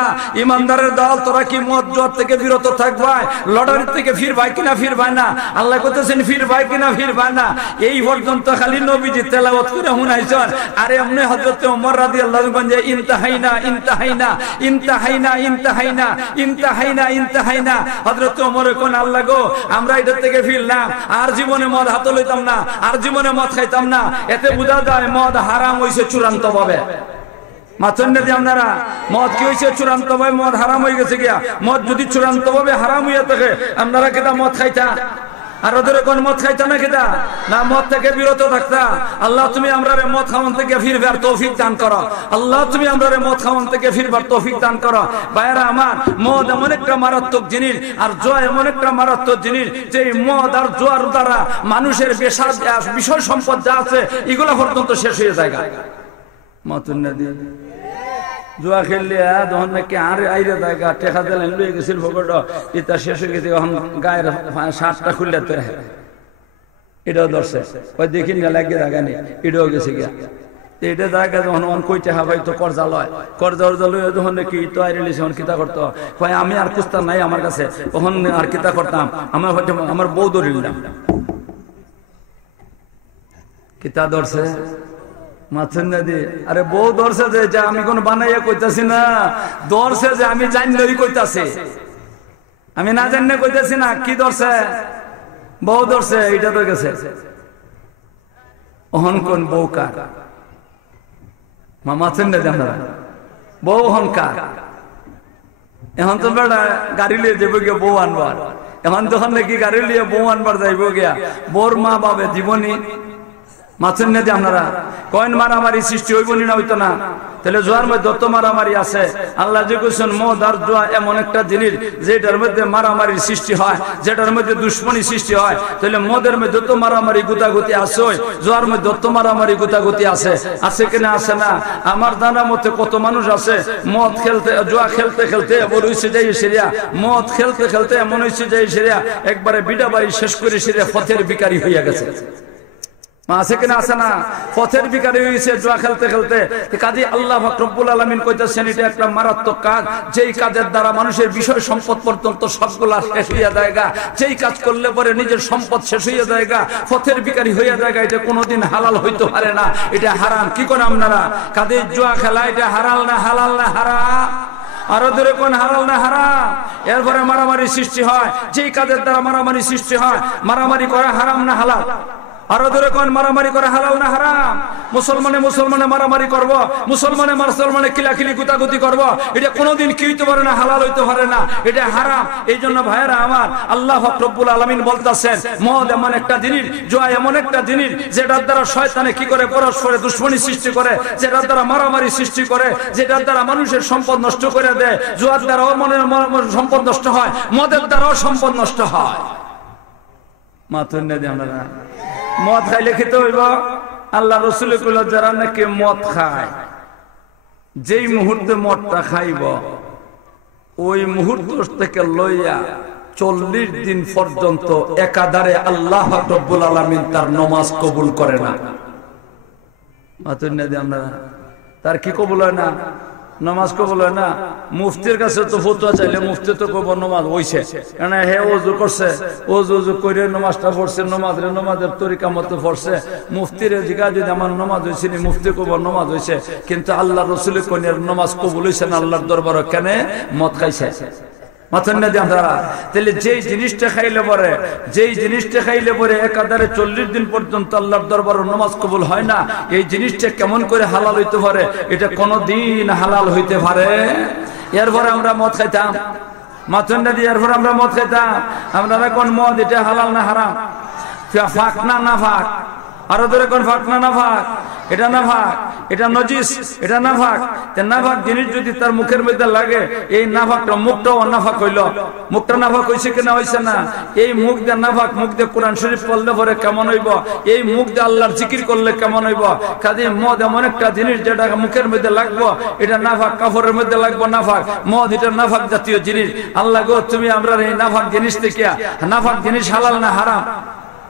ইমানদারের দল তোরা কি মদ জুয়া থেকে বিরত থাকবাই, লটারি থেকে ফিরবাই কিনা ফিরবাই না? আল্লাহ কইতেছেন ফিরবাই কিনা ফিরবাই না। এই পর্যন্ত তো খালি নবীজি তেলাওয়াত করে শুনাইছেন আর এমনি হযরত ওমর রাদিয়াল্লাহু আনহু যে ইনতাহাইনা ইনতাহাইনা ইনতাহাইনা ইনতাহাইনা ইনতাহাইনা ইনতাহাইনা হযরত ওমর কোন আল্লাহ গো আমরা এটা থেকে ফিরলাম আর জীবনে মদ হাতে লইতাম না আর জীবনে মদ খাইতাম না এতে বুঝা যায় মদ হারাম হইছে চূড়ান্ত ভাবে মাথন নদী আপনারা মদ কি হয়েছে চূড়ান্ত ভাবে মদ হারাম হয়ে গেছে গিয়া মদ যদি চূড়ান্ত ভাবে হারাম হইয়া থাকে আপনারা কেটা মদ খাইতা আর ওদের কোন মদ খাইতা না কেটা না মদ থেকে বিরত থাকতা আল্লাহ তুমি আমরারে মদ খাওয়ান থেকে ফিরবার তৌফিক দান করো আল্লাহ তুমি আমরারে মদ খাওয়ান থেকে ফিরবার তৌফিক দান করো ভাইরা আমার মদ এমন একটা মারাত্মক জিনিস আর জুয়া এমন একটা মারাত্মক জিনিস যে মদ আর জুয়ার দ্বারা মানুষের বিষয় সম্পদ যা আছে এগুলো পর্যন্ত শেষ হয়ে যায় মাতুন নদী জুয়া খেললে তখন নাকি আর আইরে জায়গা টেকা দিলেন লুয়ে গেছিল ভোগট এটা শেষ হয়ে গেছে এখন গায়ের শার্টটা খুললে তো এটাও ধরছে ওই দেখি না লাগিয়ে জায়গা নেই এটাও গেছে গিয়া এটা জায়গা যখন কই টেকা ভাই তো কর্জা লয় কর্জা লয়ে যখন নাকি তো আইরে লিছে কিতা করতো কয় আমি আর কুস্তা নাই আমার কাছে তখন আর কিতা করতাম আমার হয়তো আমার বউ ধরিলাম কিতা ধরছে মাছের নদী আরে বউ ধরছে যে আমি কোন বানাইয়া কইতাছি না ধরছে যে আমি জানলেই কইতাছি আমি না জানলে কইতাছি না কি ধরছে বউ ধরছে এটা তো গেছে অহন কোন বউ কার মাছের নদী আমরা বউ হন কার এখন তো বেড়া গাড়ি লিয়ে যাবো গিয়া বউ আনবার এখন তখন নাকি গাড়ি লিয়ে বউ আনবার যাইব গিয়া বোর মা বাবে জীবনী মাছের নদী আপনারা কয়েন মারামারি সৃষ্টি হইব না হইতো না তাহলে জোয়ার মধ্যে যত মারামারি আছে আল্লাহ যে কইছেন মদ আর জুয়া এমন একটা জিনিস যেটার মধ্যে মারামারির সৃষ্টি হয় যেটার মধ্যে দুশ্মনী সৃষ্টি হয় তাহলে মদের মধ্যে যত মারামারি গুতাগুতি আছে জোয়ার মধ্যে যত মারামারি গুতাগুতি আছে কিনা আছে না আমার জানা মতে কত মানুষ আছে মদ খেলতে জুয়া খেলতে খেলতে এমন হয়েছে যাই সেরিয়া মদ খেলতে খেলতে এমন হয়েছে যাই সেরিয়া একবারে বিডা বাড়ি শেষ করে সেরিয়া পথের বিকারী হইয়া গেছে আছে কিনা আছে না পথের বিকারী হয়েছে জুয়া খেলতে খেলতে কাজে আল্লাহ পাক রব্বুল আলামিন কইতেছেন এটা একটা মারাত্মক কাজ যেই কাজের দ্বারা মানুষের বিষয় সম্পদ পর্যন্ত সবগুলা শেষ হইয়া যায়গা যেই কাজ করলে পরে নিজের সম্পদ শেষ হইয়া যায়গা পথের বিকারী হইয়া যায়গা এটা কোনোদিন হালাল হইতে পারে না এটা হারাম কি করে আপনারা কাজে জুয়া খেলা এটা হালাল না হারাম আরো দূরে কোন হালাল না হারাম এরপরে মারামারি সৃষ্টি হয় যেই কাজের দ্বারা মারামারি সৃষ্টি হয় মারামারি করা হারাম না হালাল আরো দূরে কোন মারামারি করা হালাল না হারাম মুসলমানে মারামারি করব মুসলমানে কিলাকিলি গুতাগুতি করব এটা কোনোদিন কি হইতে পারে না হালাল হইতে পারে না এটা হারাম এই জন্য ভাইয়েরা আমার আল্লাহ পাক রব্বুল আলামিন বলতেছেন মদ এমন একটা জিনিস জুয়া এমন একটা জিনিস যেটার দ্বারা শয়তানে কি করে পরস্পরে দুশ্মনী সৃষ্টি করে যেটার দ্বারা মারামারি সৃষ্টি করে যেটার দ্বারা মানুষের সম্পদ নষ্ট করে দেয় জুয়ার দ্বারাও মনের সম্পদ নষ্ট হয় মদের দ্বারাও সম্পদ নষ্ট হয় মাথুর নদী আমরা মদ খাইলে খেতে হইব আল্লাহ রসুল কইল যারা নাকি মদ খায় যেই মুহূর্তে মদটা খাইব ওই মুহূর্ত থেকে লইয়া 40 দিন পর্যন্ত একাধারে আল্লাহ রব্বুল আলামিন তার নামাজ কবুল করে না মাতুন নদী আমরা তার কি কবুল হয় না নামাজ কবুল হয় না মুফতির কাছে তো ফতোয়া চাইলে মুফতি তো কব নামাজ হইছে কারণ হে ওযু করছে ওযু করে নামাজটা পড়ছে নামাজের তরিকা মতো পড়ছে মুফতির জিগা যদি আমার নামাজ হইছে নি মুফতি কব নামাজ হইছে কিন্তু আল্লাহ রাসূলের কোনের নামাজ কবুল হইছে না আল্লাহর দরবারে কেন মদ খাইছে মাথার না দিয়ে তাহলে যেই জিনিসটা খাইলে পরে একাধারে 40 দিন পর্যন্ত আল্লাহর দরবারে নামাজ কবুল হয় না এই জিনিসটা কেমন করে হালাল হইতে পারে এটা কোনদিন হালাল হইতে পারে এরপরে আমরা মদ খাইতাম মাথার না দিয়ে এরপরে আমরা মদ খাইতাম আমরা কোন মদ এটা হালাল না হারাম ফাক না ফাক আরো ধরে কোন ফাক না ফাক এটা না ফাক এটা নজিস এটা না ফাক না ফাক জিনিস যদি তার মুখের মধ্যে লাগে এই না ফাকটা মুখটাও নাফাক হইল মুখটা নাফাক হইছে কিনা হইছে না এই মুখ দিয়ে নাফাক মুখ দিয়ে কোরআন শরীফ পড়লে পরে কেমন হইব এই মুখ দিয়ে আল্লাহর জিকির করলে কেমন হইব কাজে মদ এমন একটা জিনিস যেটা মুখের মধ্যে লাগবো এটা নাফাক কাপড়ের মধ্যে লাগবো নাফাক মদ এটা নাফাক জাতীয় জিনিস আল্লাহ গো তুমি আমরা এই নাফাক জিনিস থেকে নাফাক জিনিস হালাল না হারাম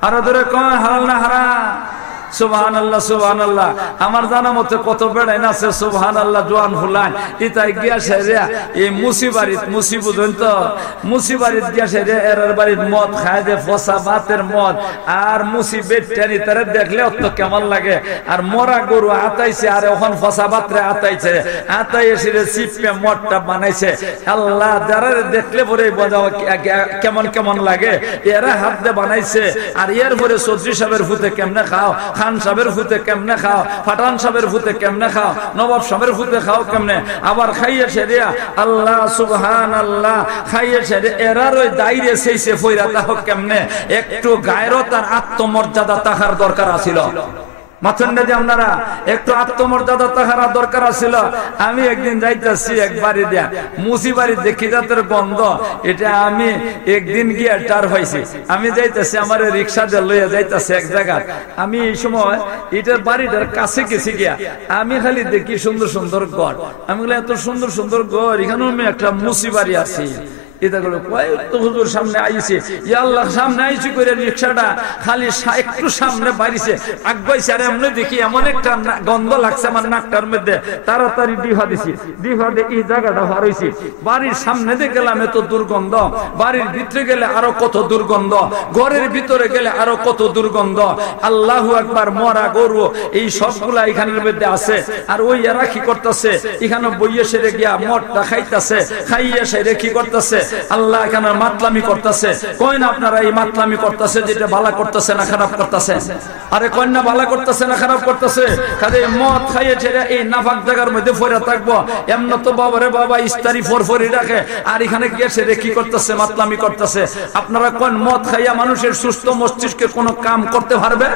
আরো ধরে কোন হালাল না হারাম সুবহানাল্লাহ সুবহানাল্লাহ। আমার জানা মতে কত বেড়াই আছে সুবহানাল্লাহ জোয়ান ফুলান ইতাই গিয়া সেরিয়া এই মুসিবারিত মুসিবুদন তো মুসিবারিত গিয়া সেরিয়া এর বাড়িত মদ খায় দে ফসা ভাতের মদ আর মুসিবেট টানি তারে দেখলে অত কেমন লাগে। আর মরা গরু আতাইছে আর এখন ফসা ভাতরে আতাইছে আতাই এসে চিপে মদটা বানাইছে। আল্লাহ যারা দেখলে পরে বোঝাও কেমন কেমন লাগে। এরা হাত দিয়ে বানাইছে আর এর পরে চৌধুরী সাহেবের ফুতে কেমনে খাও, খান সাহেবের ফুতে কেমনে খাও, পাঠান সাহেবের ফুতে কেমনে খাও, নবাব সাহেবের ফুতে খাও কেমনে, আবার খাইয়ে সেরিয়া আল্লাহ সুবহানাল্লাহ খাইয়ে সেরে এরার ওই দাইরে সেইছে ফইরা তাহ কেমনে। একটু গায়রত আর আত্মমর্যাদা তাহার দরকার আছিল। আপনারা একটু আত্মমর্যাদা তাহারা দরকার আছিল। আমি একদিন যাইতেছি এক বাড়ি দিয়া মুসি বাড়ি দেখি জাতের গন্ধ এটা আমি একদিন গিয়ে টার হয়েছি। আমি যাইতেছি আমার রিক্সা দিয়ে লইয়া যাইতেছি এক জায়গা। আমি এই সময় এটার বাড়িটার কাছে গেছি গিয়া আমি খালি দেখি সুন্দর সুন্দর গড়। আমি বলি এত সুন্দর সুন্দর গড় এখানেও আমি একটা মুসি বাড়ি আছি। এটা গুলো কয়েকটা হুজুর সামনে আইছে আল্লাহ সামনে আইছি করে রিক্সাটা খালি একটু সামনে বাড়িছে আগাইছে আর এমনি দেখি এমন একটা গন্ধ লাগছে আমার নাকটার মধ্যে। তাড়াতাড়ি ডিভা দিছি, ডিভা দিয়ে এই জায়গাটা হারাইছি। বাড়ির সামনে দিয়ে গেলাম এত দুর্গন্ধ, বাড়ির ভিতরে গেলে আরো কত দুর্গন্ধ, ঘরের ভিতরে গেলে আরো কত দুর্গন্ধ। আল্লাহু আকবার। মরা গরু এই সবগুলা এখানের মধ্যে আছে। আর ওই এরা কি করতেছে এখানে বইয়ে সেরে গিয়া মদটা খাইতেছে, খাইয়ে সেরে কি করতেছে আল্লাহ এখানে মাতলামি করতেছে। কই না আপনারা এই মাতলামি করতেছে যেটা ভালো করতেছে না খারাপ করতেছে? আরে কই না ভালো করতেছে না খারাপ করতেছে? কাজে মদ খাইয়ে ছেড়ে এই নাফাক জায়গার মধ্যে ফেরা থাকবো এমন তো বাবারে বাবা ইস্তারি ফরফরি রাখে আর এখানে গিয়ে ছেড়ে কি করতেছে মাতলামি করতেছে। আপনারা কোন মদ খাইয়া মানুষের সুস্থ মস্তিষ্কে কোনো কাম করতে পারবে?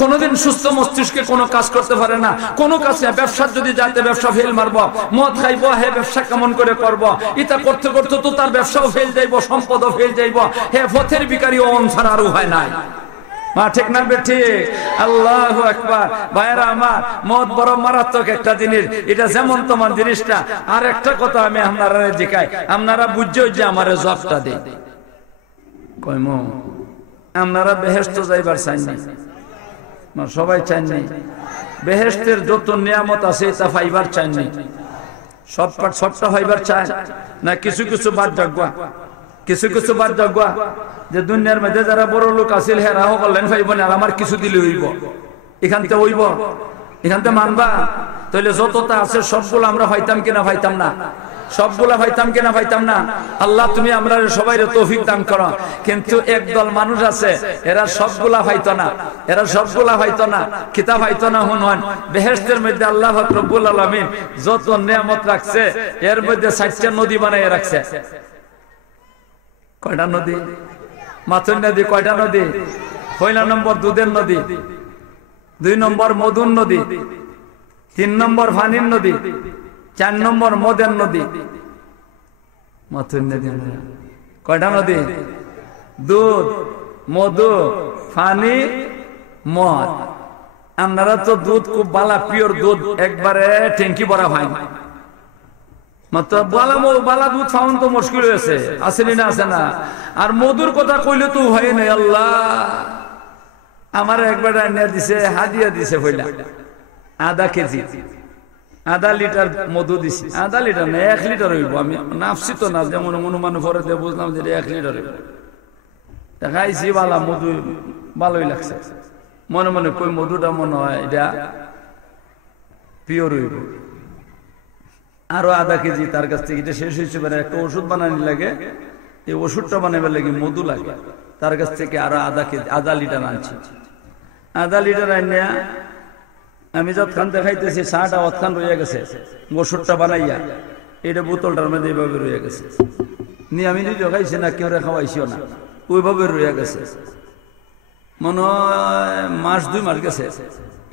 কোনোদিন সুস্থ মস্তিষ্কে কোনো কাজ করতে পারে না। কোনো কাজ না। ব্যবসার যদি যাতে ব্যবসা ফেল মারবো, মদ খাইবো হে ব্যবসা কেমন করে করবো, এটা করতে করতে তো তার ব্যবসাও ফেল যাইব, সম্পদও ফেল যাইব। হে পথের ভিখারি অন ছাড়া আর উপায় নাই। মা ঠিক না বেঠি? আল্লাহু আকবার। ভাইরা আমার মদ বড় মারাত্মক একটা জিনিস। এটা যেমন তোমার জিনিসটা। আর একটা কথা আমি আপনারা জিকাই, আপনারা বুঝছো যে আমার জবটা দেই কইম আপনারা বেহেশত যাইবার চাইনি, সবাই চাইনি। বেহেশতের যত নিয়ামত আছে তা পাইবার চাইনি। সবটা হইবার চায় না? কিছু কিছু বাদ যাগুয়া, কিছু কিছু বাদ যাগুয়া যে দুনিয়ার মধ্যে যারা বড় লোক আছিল হেরাও বললেন ভাইব না আমার কিছু দিলে হইব, এখানতে হইব, এখানতে মানবা। তাহলে যতটা আছে সবগুলো আমরা পাইতাম কিনা পাইতাম না? সবগুলা পাইতাম কিনা পাইতাম না? আল্লাহ তুমি আমরা সবাই তৌফিক দান করো। কিন্তু একদল মানুষ আছে এরা সবগুলা পাইতো না, এরা সবগুলা পাইতো না। কিতাব পাইতো না। হুন বেহেশতের মধ্যে আল্লাহ পাক রব্বুল আলামিন যত নিয়ামত রাখছে এর মধ্যে 4টা নদী বানাইয়া রাখছে। কয়টা নদী? মাথুর নদী। কয়টা নদী? পয়লা নম্বর দুধের নদী, 2 নম্বর মধুর নদী, 3 নম্বর পানির নদী, 4 নম্বর মদের নদী। মাথুর নদী। কয়টা নদী? দুধ, মধু, পানি, মদ। আপনারা তো দুধ খুব বালা পিওর দুধ একবারে ট্যাঙ্কি ভরা হয় মাত্র বালা দুধ পাওয়ান তো মুশকিল হয়েছে। আসেনি না? আছে না? আর মধুর কথা কইলে তো হয় নাই। আল্লাহ আমার একবার আনিয়া দিছে, হাদিয়া দিছে হইলা আধা কেজি, আধা লিটার মধু দিছি। আধা লিটার না 1 লিটার হইব। আমি নাফসি তো না, যেমন অনুমান করে বুঝলাম যে 1 লিটার হইব। খাইছি বালা মধু, ভালোই লাগছে। মনে মনে কই মধুটা মনে হয় এটা পিওর হইব। আরো আধা কেজি তার কাছ থেকে, এটা শেষ হয়েছে বেড়ে একটা ওষুধ বানানি লাগে, এই ওষুধটা বানাবার লাগে মধু লাগে। তার কাছ থেকে আরো আধা লিটার আনছি। আধা লিটার আনিয়া আমি যতক্ষণ দেখাইতেছি চাটা অতক্ষণ রয়ে গেছে। ওষুধটা বানাইয়া এটা বোতলটার মধ্যে এইভাবে রয়ে গেছে। নিয়ে আমি নিজে খাইছি না, কেউ খাওয়াইছিও না, ওইভাবে রয়ে গেছে। মনে হয় মাস 2 মাস গেছে।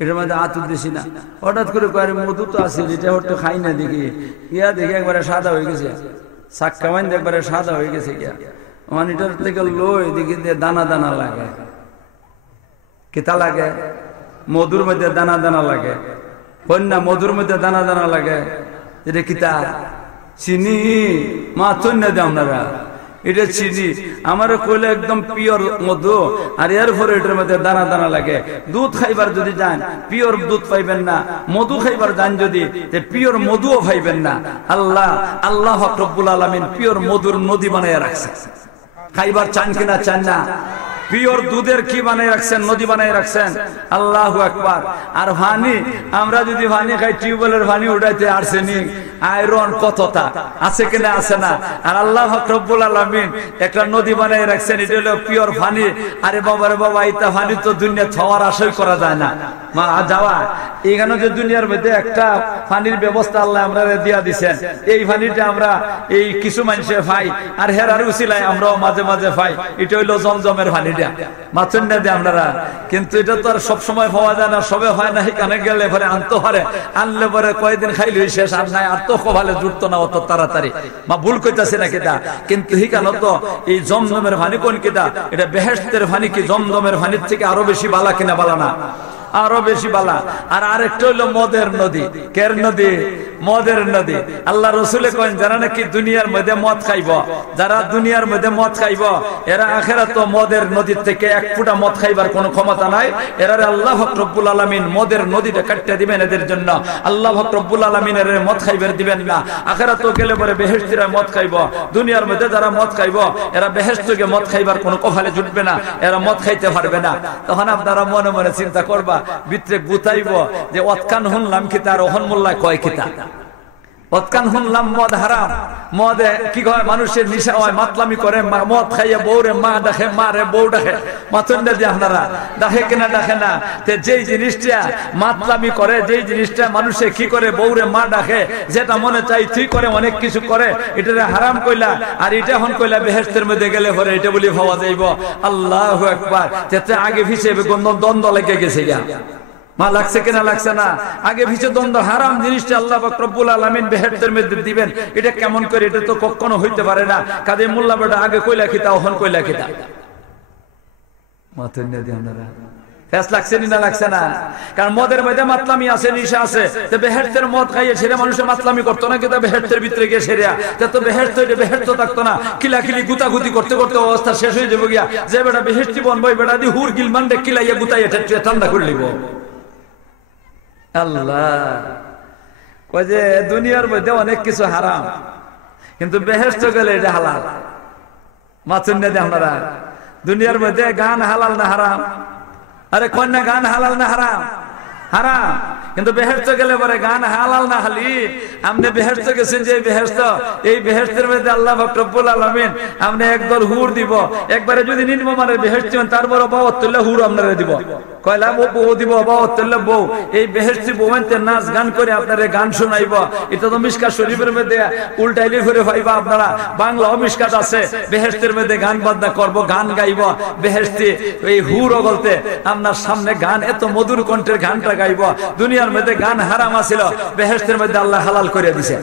এটার মধ্যে আতুর দিছি না। হঠাৎ করে কয়ে মধু তো আছে, এটা হয়তো খাই না দেখি ইয়া দেখি একবারে সাদা হয়ে গেছে। সাক্কা মাইন একবারে সাদা হয়ে গেছে গিয়া। মানে এটার থেকে লই দেখি দানা দানা লাগে। কেতা লাগে? মধুর মধ্যে দানা দানা লাগে। কন্যা মধুর মধ্যে দানা দানা লাগে। এটা কিতা? চিনি মাথুর না দে আপনারা এটা চিনি আমার কইলে একদম পিওর মধু, আর এরপরে এটার মধ্যে দানা দানা লাগে। দুধ খাইবার যদি যান পিওর দুধ পাইবেন না, মধু খাইবার যান যদি পিওর মধুও পাইবেন না। আল্লাহ রব্বুল আলামিন পিওর মধুর নদী বানায় রাখছে। খাইবার চান কিনা চান না, পিওর দুধের কি বানায় রাখছেন, নদী বানায় রাখছেন। আল্লাহু আকবার। আর পানি, আমরা যদি পানি খাই টিউবওয়েলের পানি উঠাইতে আর্সেনিক আয়রন কতটা আছে কিনা আছে না। আর আল্লাহ রব্বুল আলামিন একটা নদী বানায় রাখছেন, এটা হলো পিওর পানি। আরে বাবা রে বাবা, এটা পানি তো দুনিয়া খাওয়ার আশাই করা যায় না। মা যাওয়া এখানে যে দুনিয়ার মধ্যে একটা পানির ব্যবস্থা আল্লাহ আমরা দিয়া দিচ্ছেন, এই পানিটা আমরা এই কিছু মানুষে পাই, আর হেরার উসিলায় আমরাও মাঝে মাঝে পাই। এটা হইলো জমজমের পানিটা, মাছের না দিয়ে আমরা। কিন্তু এটা তো আর সবসময় পাওয়া যায় না, সবে হয় না। এখানে গেলে পরে আনতে পারে, আনলে পরে কয়েকদিন খাইলে শেষ, আর নাই আর তো ভালো জুটতো না অত তাড়াতাড়ি। মা ভুল কইতাছে না কিতা, কিন্তু হিকানো তো এই জমজমের পানি কোন কিতা, এটা বেহেশতের পানি কি জমজমের পানির থেকে আরো বেশি বালা কিনা বালা না, আরো বেশি বালা। আর আরেকটা হইলো মদের নদী। কের নদী? মদের নদী। আল্লাহ রসুলে কয়েন যারা নাকি দুনিয়ার মধ্যে মদ খাইব, যারা দুনিয়ার মধ্যে মদ খাইব, এরা আখিরাত মদের নদীর থেকে এক ফুটা মদ খাইবার কোনো ক্ষমতা নাই। এরা আল্লাহ রব্বুল আলামিন মদের নদীটা কাটতে দিবেন এদের জন্য। আল্লাহ রব্বুল আলামিন এর মদ খাইবার দিবেন না। আখিরাত গেলে পরে বেহেশতিরা মদ খাইব। দুনিয়ার মধ্যে যারা মদ খাইব, এরা বেহেশতকে মদ খাইবার কোনো কপালে জুটবে না, এরা মদ খাইতে পারবে না। তখন আপনারা মনে মনে চিন্তা করবা, ভিতরে গুতাইব যে অতকান শুনলাম কি তার ওহন মোল্লায় কয় কিতা, অতকান শুনলাম মদ হারাম, মদে কি কয় মানুষের নিশা হয়, মাতলামি করে, মদ খাইয়ে বউরে মা ডাকে, মা রে বউ ডাকে। মাথুন্ডা দিয়ে আপনারা ডাকে কিনা ডাকে না? যেই জিনিসটা মাতলামি করে, যেই জিনিসটা মানুষে কি করে বউরে মা ডাকে, যেটা মনে চাই তুই করে, অনেক কিছু করে, এটা হারাম কইলা। আর এটা এখন কইলা বেহেশতের মধ্যে গেলে পরে এটা বলি ভাবা যাইব। আল্লাহু আকবার। তেতে আগে হিসেবে দ্বন্দ্ব লেগে গেছে গা, মা লাগছে কিনা লাগছে না? আগে ভিসে দ্বন্দ্ব। হারাম জিনিসটা আল্লাহ পাক রব্বুল আলামিন বেহেশতের মধ্যে দিবেন, এটা কেমন করে? এটা তো কখনো হইতে পারে না। কাজে মোল্লা বেটা আগে কইলা খিতা, ওহন কইলা খিতা। মাথা নিয়ে দিয়ে আপনারা ফেস লাগছে না লাগছে না? কারণ মদের মধ্যে মাতলামি আছে, নিশা আছে। তো বেহেশতের মদ খাইয়ে ছেড়ে মানুষের মাতলামি করতো না, কিন্তু বেহেশতের ভিতরে গিয়ে সেরিয়া তো বেহেশত বেহেশত থাকতো না। কিলাকিলি গুতাগুতি করতে করতে অবস্থা শেষ হয়ে যাবো গিয়া। যে বেটা বেহেশতি বনবো, বেটা দিয়ে হুর গিলমান ডে কিলাইয়া গুতাইয়া ঠান্ডা করে নিব। আল্লাহ কয় যে দুনিয়ার মধ্যে অনেক কিছু হারাম, কিন্তু বেহেশত গেলে এটা হালাল। মাথুন না দিয়ে আপনারা দুনিয়ার মধ্যে গান হালাল না হারাম? আরে কন্যা গান হালাল না হারাম? হারাম। কিন্তু বেহেশত গেলে পরে গান হালাল না হালি? আপনি বেহেশত গেছেন, যে বেহেশত, এই বেহেশতের মধ্যে আল্লাহ পাক রব্বুল আলামিন আপনি একদল হুর দিব। একবারে যদি নিম্নমানের বেহেশতি হন, তারপরে বাওয়াত্তল্লা হুর আপনারা দিব। কয়লা বউ দিব, বাওয়াত্তল্লা বউ। এই বেহেশতি বউতে নাচ গান করে আপনারা গান শোনাইব। এটা তো মিশকাত শরীফের মধ্যে উল্টাইলে ফিরে পাইবা আপনারা। বাংলা মিশকাত আছে, বেহেশতের মধ্যে গান বাজনা করব, গান গাইব। বেহেশতি এই হুর বলতে আপনার সামনে গান, এত মধুর কণ্ঠের গানটা গাইব। দুনিয়ার মধ্যে গান হারাম আছিল, বেহেশতের মধ্যে আল্লাহ হালাল করে দিছে।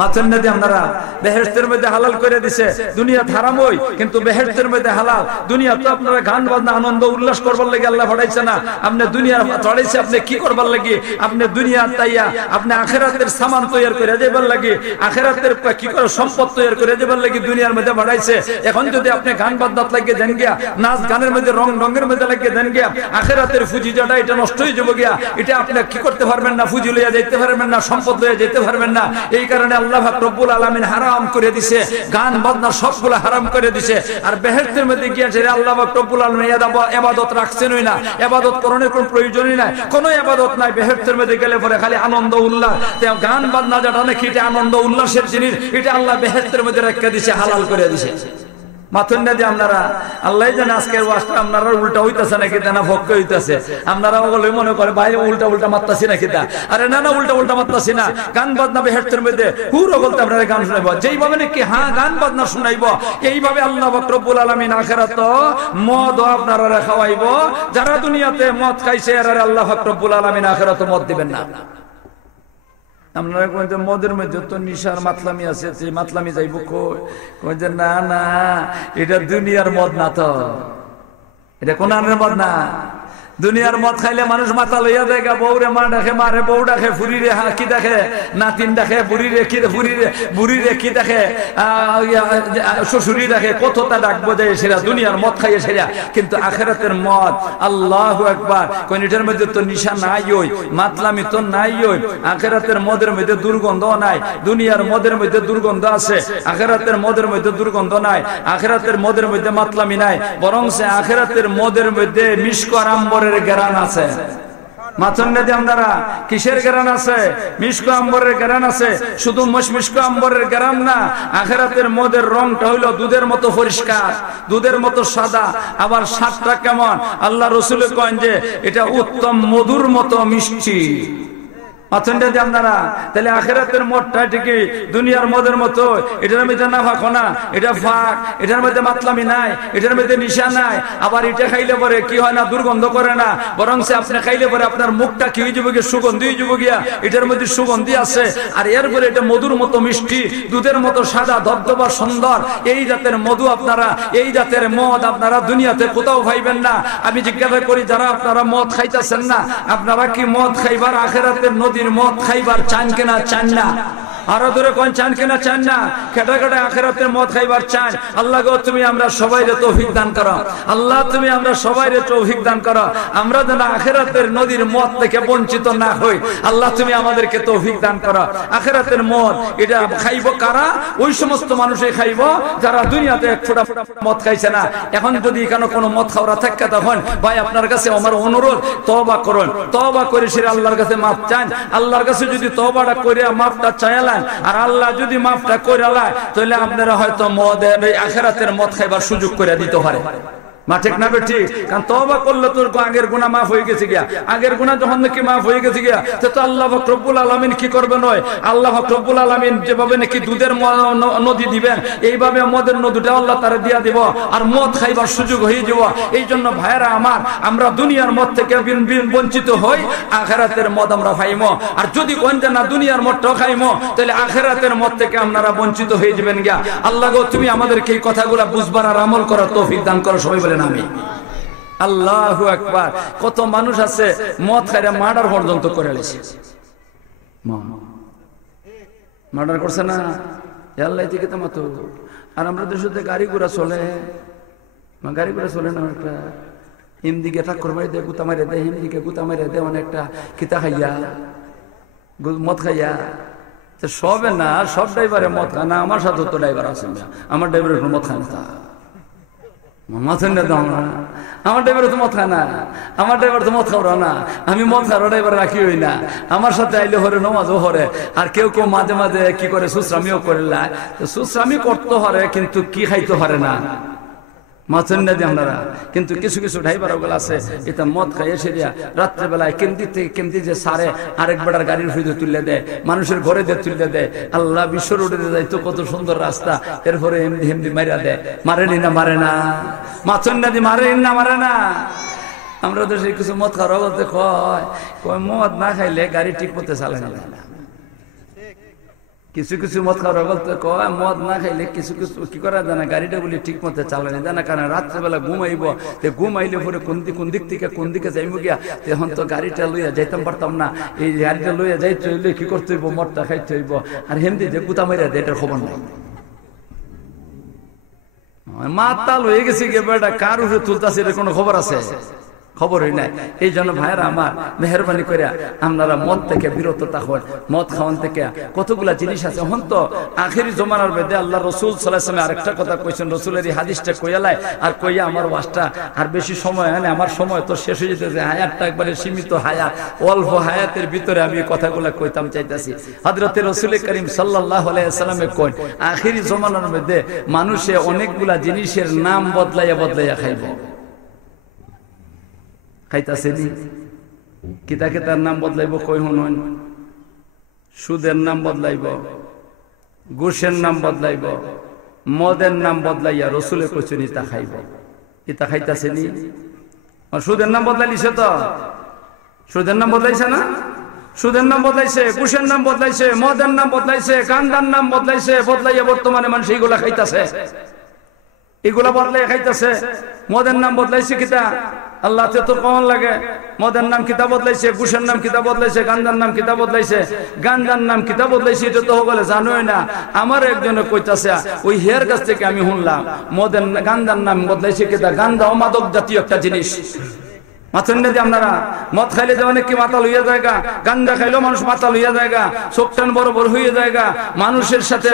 মাথুন নদী আপনারা বেহেশতের মধ্যে হালাল করে দিছে। দুনিয়া হারাম হই, কিন্তু বেহেশতের মধ্যে হালাল। দুনিয়া তো আপনারা গান বাজনা আনন্দ উল্লাস করবার লাগে আল্লাহ পাঠাইছে না। আপনি দুনিয়া চড়াইছে, আপনি কি করবার লাগে? আপনি দুনিয়া তাইয়া আপনি আখিরাতের সামান তৈরি করে দেবার লাগে, আখিরাতের কি করে সম্পদ তৈরি করে দেবার লাগে দুনিয়ার মধ্যে পাঠাইছে। এখন যদি আপনি গান বাজনাত লাগিয়ে দেন গিয়া, নাচ গানের মধ্যে রঙের মধ্যে লাগিয়ে দেন গিয়া, আখিরাতের ফুজিজাটা এটা নষ্ট হয়ে যাবে গিয়া। এটা আপনি কি করতে পারবেন না, ফুজি লইয়া যেতে পারবেন না, সম্পদ লইয়া যেতে পারবেন না। এই কারণে আল্লাহ পাক রব্বুল আলামিন হারাম করে দিছে, গান বাজনা সবগুলো হারাম করে দিছে। আর বেহেশতের মধ্যে গিয়া ছেড়ে আল্লাহ পাক রব্বুল আলামিন ইবাদত রাখছেনই না, ইবাদত করণের কোন প্রয়োজনই নাই, কোনো ইবাদত নাই। বেহেশতের মধ্যে গেলে পরে খালি আনন্দ উল্লাস। গান বাজনা যেটা নাকি এটা আনন্দ উল্লাসের জিনিস, এটা আল্লাহ বেহেশতের মধ্যে রেখে দিছে, হালাল করে দিছে। মাথুন না দিয়ে আপনারা আল্লাহ জানে আজকের ওয়াজটা আপনারা উল্টা হইতেছে নাকি না ভক্ত হইতেছে। আপনারা বলে মনে করে ভাই উল্টা উল্টা মারতাছি নাকি তা? আরে না না, উল্টা উল্টা মারতাছি না। গান বাজনা বেহেশতের মধ্যে পুরো বলতে আপনারা গান শুনাইব, যেইভাবে নাকি গান বাজনা শুনাইব, এইভাবে আল্লাহ পাক রব্বুল আলামিন আখিরাত মদ আপনারা খাওয়াইব। যারা দুনিয়াতে মদ খাইছে এরা আল্লাহ পাক রব্বুল আলামিন আখিরাত মদ দিবেন না। আপনারা কইতে মদের মধ্যে তো নিশার মাতলামি আছে, সেই মাতলামি যাইব কই যে না না, এটা দুনিয়ার মদ না, তো এটা কোন আনের মদ না। দুনিয়ার মদ খাইলে মানুষ মাথা লইয়া যায়, বউরে মা ডাকে, মারে বউ ডাকে, ফুরিরে কি দেখে, নাতিন ডাকে, বুড়িরে কি দেখে, শ্বশুরি ডাকে, কতটা ডাকবো যায় সেরা দুনিয়ার মদ খাইয়ে সেরা। কিন্তু আখিরাতের মদ, আল্লাহু আকবার, কোন এটার মধ্যে তো নিশা নাই, ওই মাতলামি তো নাই, ওই আখিরাতের মদের মধ্যে দুর্গন্ধ নাই। দুনিয়ার মদের মধ্যে দুর্গন্ধ আছে, আখিরাতের মদের মধ্যে দুর্গন্ধ নাই। আখিরাতের মদের মধ্যে মাতলামি নাই, বরং সে আখিরাতের মদের মধ্যে মিশক আর আম্বরের গ্রান আছে। মাথন্ডাদি আপনারা কিসের গ্রান আছে? মিশক আম্বরের গ্রান আছে। শুধু মিশক আম্বরের গ্রান না, আখিরাতের মদের রংটা হইল দুধের মতো পরিষ্কার, দুধের মতো সাদা। আবার স্বাদটা কেমন? আল্লাহ রাসূল কন যে এটা উত্তম মধুর মতো মিষ্টি। আপনারা তাহলে আখিরাতের মদটা ঠিকই দুনিয়ার মদের মতো, এটার মধ্যে নাফাক না, এটা ফাঁক, এটার মধ্যে মাতলামি নাই, এটার মধ্যে নিশা নাই। আবার এটা খাইলে পরে কি হয় না, দুর্গন্ধ করে না, বরং সে আপনি খাইলে পরে আপনার মুখটা কি হয়ে যাবে, সুগন্ধি হয়ে যাবে গিয়া। এটার মধ্যে সুগন্ধি আছে, আর এরপরে এটা মধুর মতো মিষ্টি, দুধের মতো সাদা, ধবধবা সুন্দর। এই জাতের মধু আপনারা, এই জাতের মদ আপনারা দুনিয়াতে কোথাও পাইবেন না। আমি জিজ্ঞাসা করি, যারা আপনারা মদ খাইতেছেন না, আপনারা কি মদ খাইবার আখিরাতের নদীর মদ খাইবার চান কিনা? চান না? আরো ধরে কোন চান কিনা? চান না? কেটা কেটা আখিরাতের মদ খাইবার চান? আল্লাহ গো তুমি আমরা সবাইরে তৌফিক দান করো, আল্লাহ তুমি আমরা সবাইরে তৌফিক দান করো, আমরা যেন আখিরাতের নদীর মদ থেকে বঞ্চিত না হই। আল্লাহ তুমি আমাদেরকে তৌফিক দান করো। আখিরাতের মদ এটা খাইব কারা? ওই সমস্ত মানুষই খাইব যারা দুনিয়াতে এক ফোঁটা মদ খাইছে না। এখন যদি এখানে কোনো মদ খাওয়া থাকে, তখন ভাই আপনার কাছে আমার অনুরোধ, তওবা করুন, তওবা করে সে আল্লাহর কাছে মাফ চান। আল্লাহর কাছে যদি তওবাটা করে মাফটা চাইলেন, আর আল্লাহ যদি মাফটা করে আলায়, তাহলে আপনারা হয়তো মদের আখিরাতের মদ খাইবার সুযোগ করে দিতে পারে। মা ঠিক না বেঠি? কারণ তওবা করলে তোর আগের গুনাহ মাফ হয়ে গেছে গিয়া। আগের গুনাহ যখন নাকি মাফ হয়ে গেছে গিয়া, তো আল্লাহ পাক রব্বুল আলামিন কি করবে নয়, আল্লাহ পাক রব্বুল আলামিন যেভাবে নাকি দুধের নদী দিবেন, এইভাবে মদের নদীটা আল্লাহ তারে দিয়া দিব, আর মদ খাইবার সুযোগ হয়ে যাব। এই জন্য ভাইরা আমার, আমরা দুনিয়ার মদ থেকে বঞ্চিত হই, আখিরাতের মদ আমরা খাইমো। আর যদি কোন না দুনিয়ার মদটাও খাইমো, তাহলে আখিরাতের মদ থেকে আপনারা বঞ্চিত হয়ে যাবেন গিয়া। আল্লাহ গো তুমি আমাদেরকে এই কথাগুলো বুঝবার আর আমল করার তৌফিক দান করো, সবাই বলেন আমি। আল্লাহু আকবার। কত মানুষ আছে মদ খাইরা মার্ডার পর্যন্ত করে লেছে, মার্ডার করছে না? আল্লাহ থেকে তো মতো। আর আমরা দেশে গাড়ি ঘোড়া চলে, গাড়ি ঘোড়া চলে না, একটা হিমদিকে ঠাকুর মারি দেয়, গুতা মারি দেয়, হিমদিকে গুতা মারি দেয়, অনেকটা কিতা খাইয়া, মদ খাইয়া। সবে না, সব ড্রাইভারে মদ খায় না। আমার সাথে তো ড্রাইভার আছে, আমার ড্রাইভারের কোনো মদ খায় না। আমার ড্রাইভার তো মদ খায় না, আমার ড্রাইভার তো মদ খাওয়া না। আমি মদ খাওয়া ড্রাইভার রাখি হই না। আমার সাথে আইলে হরে, নমাজও হরে। আর কেউ কেউ মাঝে মাঝে কি করে, সুশ্রামিও করে। সুশ্রামি করতে হরে, কিন্তু কি খাইতে হরে না। কিন্তু কিছু কিছু ড্রাইভার ওগুলো আছে, এটা মদ খাইয়ে সেরিয়া রাত্রেবেলায় কেমতি থেকে কেমতি যে সারে আরেক বেটার গাড়ির ভিতরে তুলে দেয়, মানুষের ঘরে দিয়ে তুলে দেয়। আল্লাহ বিশ্ব রোডে যাইতো কত সুন্দর রাস্তা, এরপরে এমনি এমনি মারিয়া দেয়। মারেনি না? মারে না? মাছন্নাদি মারেনি না? মারে না? আমরা তো সেই কিছু মদ খাওয়ার বলতে কয় মদ না খাইলে গাড়ি ঠিক মতো চালানো যায় না। কিছু কিছু মদ খাওয়ার বলতে কয় মদ না খাইলে কিছু কিছু কি করা যায় না, গাড়িটা বলি ঠিক মতো চালানো যায় না। কারণ রাত্রেবেলা ঘুমাইব, ঘুমাইলে পরে কোন দিক থেকে কোন দিকে যাইব গিয়া, তখন তো গাড়িটা লইয়া যাইতাম পারতাম না। এই গাড়িটা লইয়া যাইতে হইলে কি করতে হইব, মদটা খাইতে হইব। আর হেমদি যে গুতা মাইরা দেয়, এটার খবর নাই। মাতাল হয়ে গেছে গিয়ে বেটা, কার উপরে তুলতাছে এটা কোনো খবর আছে? খবরই নাই। এই জন্য ভাইয়েরা আমার, মেহরবানি করে আপনারা মদ থেকে বিরত থাকুন। মদ খাওয়ান থেকে কতগুলা জিনিস আছে। হন তো আখেরি জমানার বেদে আল্লাহ রসুল সাল্লাল্লাহু আলাইহি ওয়াসাল্লাম আরেকটা কথা কইছেন, রসুলের এই হাদিসটা কইয়ালাই আর কইয়া আমার ওয়াজটা আর বেশি সময় হয় না, আমার সময় তো শেষ হয়ে যেতেছে। হায়াতটা একবারে সীমিত হায়াত, অল্প হায়াতের ভিতরে আমি কথাগুলা কইতাম চাইতেছি। হযরত রাসূল করিম সাল্লাল্লাহু আলাইহি ওয়াসাল্লামে কইন, আখেরি জমানার বেদে মানুষে অনেকগুলা জিনিসের নাম বদলাইয়া বদলাইয়া খাইব। খাইতাছে নি? কিতা কিতার নাম বদলাইব কই শুনুন। সুদের নাম বদলাইব, ঘুষের নাম বদলাইব, মদের নাম বদলাইয়া রসুলের কইছেন ইতা খাইব। ইতা খাইতাছে নি? সুদের নাম বদলাইছে তো, সুদের নাম বদলাইছে না? সুদের নাম বদলাইছে, ঘুষের নাম বদলাইছে, মদের নাম বদলাইছে, গান্ডার নাম বদলাইছে। বদলাইয়া বর্তমানে মানুষ এইগুলা খাইতাছে, এগুলা বদলাই খাইতাছে। মদের নাম বদলাইছে কিতা? আল্লাহ তো কমন লাগে। মদের নাম কিতাব বদলাইছে, ঘুষের নাম কিতাব বদলাইছে, গাঞ্জার নাম কিতাব বদলাইছে, গাঞ্জার নাম কিতাব বদলাইছে, এটা তো বলে জানোই না। আমার একজনে কইতাছে ওই হের কাছ থেকে আমি শুনলাম মদের গাঞ্জার নাম বদলাইছে কিতাব। গাঞ্জাও মাদক জাতীয় একটা জিনিস। মাথা দিয়ে আপনারা মদ খাইলে যে অনেক কি মাতাল হইয়া জায়গা, গাঞ্জা খাইলেও মানুষ মাতাল হইয়া জায়গা, চোখ টান বড় বড় হইয়া জায়গা, মানুষের সাথে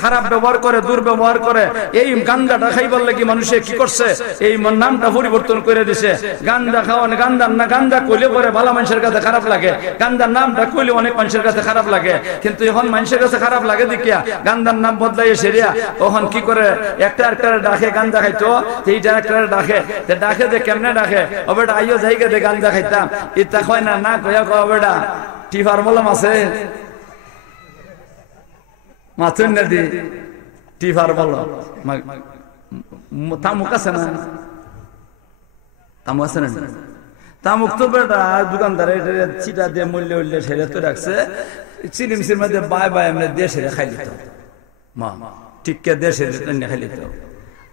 খারাপ ব্যবহার করে, দুর্ব্যবহার করে। এই গাঞ্জাটা খাইবার লাগি মানুষে কি করছে, এই নামটা পরিবর্তন করে দিছে। গাঞ্জা খাওয়ান, গাঞ্জার না গাঞ্জা কইলে পরে ভালো মানুষের কাছে খারাপ লাগে, গাঞ্জার নামটা কইলে অনেক মানুষের কাছে খারাপ লাগে। কিন্তু এখন মানুষের কাছে খারাপ লাগে দেখিয়া গাঞ্জার নাম বদলাই সেরিয়া তখন কি করে একটা ডাকে গাঞ্জা খাইতো, এইটা একটা ডাকে, ডাকে যে কেমনে ডাকে, ওটা আইও জায়গা দিয়ে গাঞ্জা খাইতাম, ইতা কয় না না কয়া কয় বেটা টিফার মলম আছে মাথুন নদী টিফার মলম তামুক আছে না, তামুক আছে না, তামুক তো বেটা দোকানদার চিটা দিয়ে মূল্য উল্লে সেরে তো রাখছে, চিলিমসির মধ্যে বাই বাই এমনি দিয়ে সেরে খাই দিত, মা টিককে দিয়ে সেরে খাই দিত।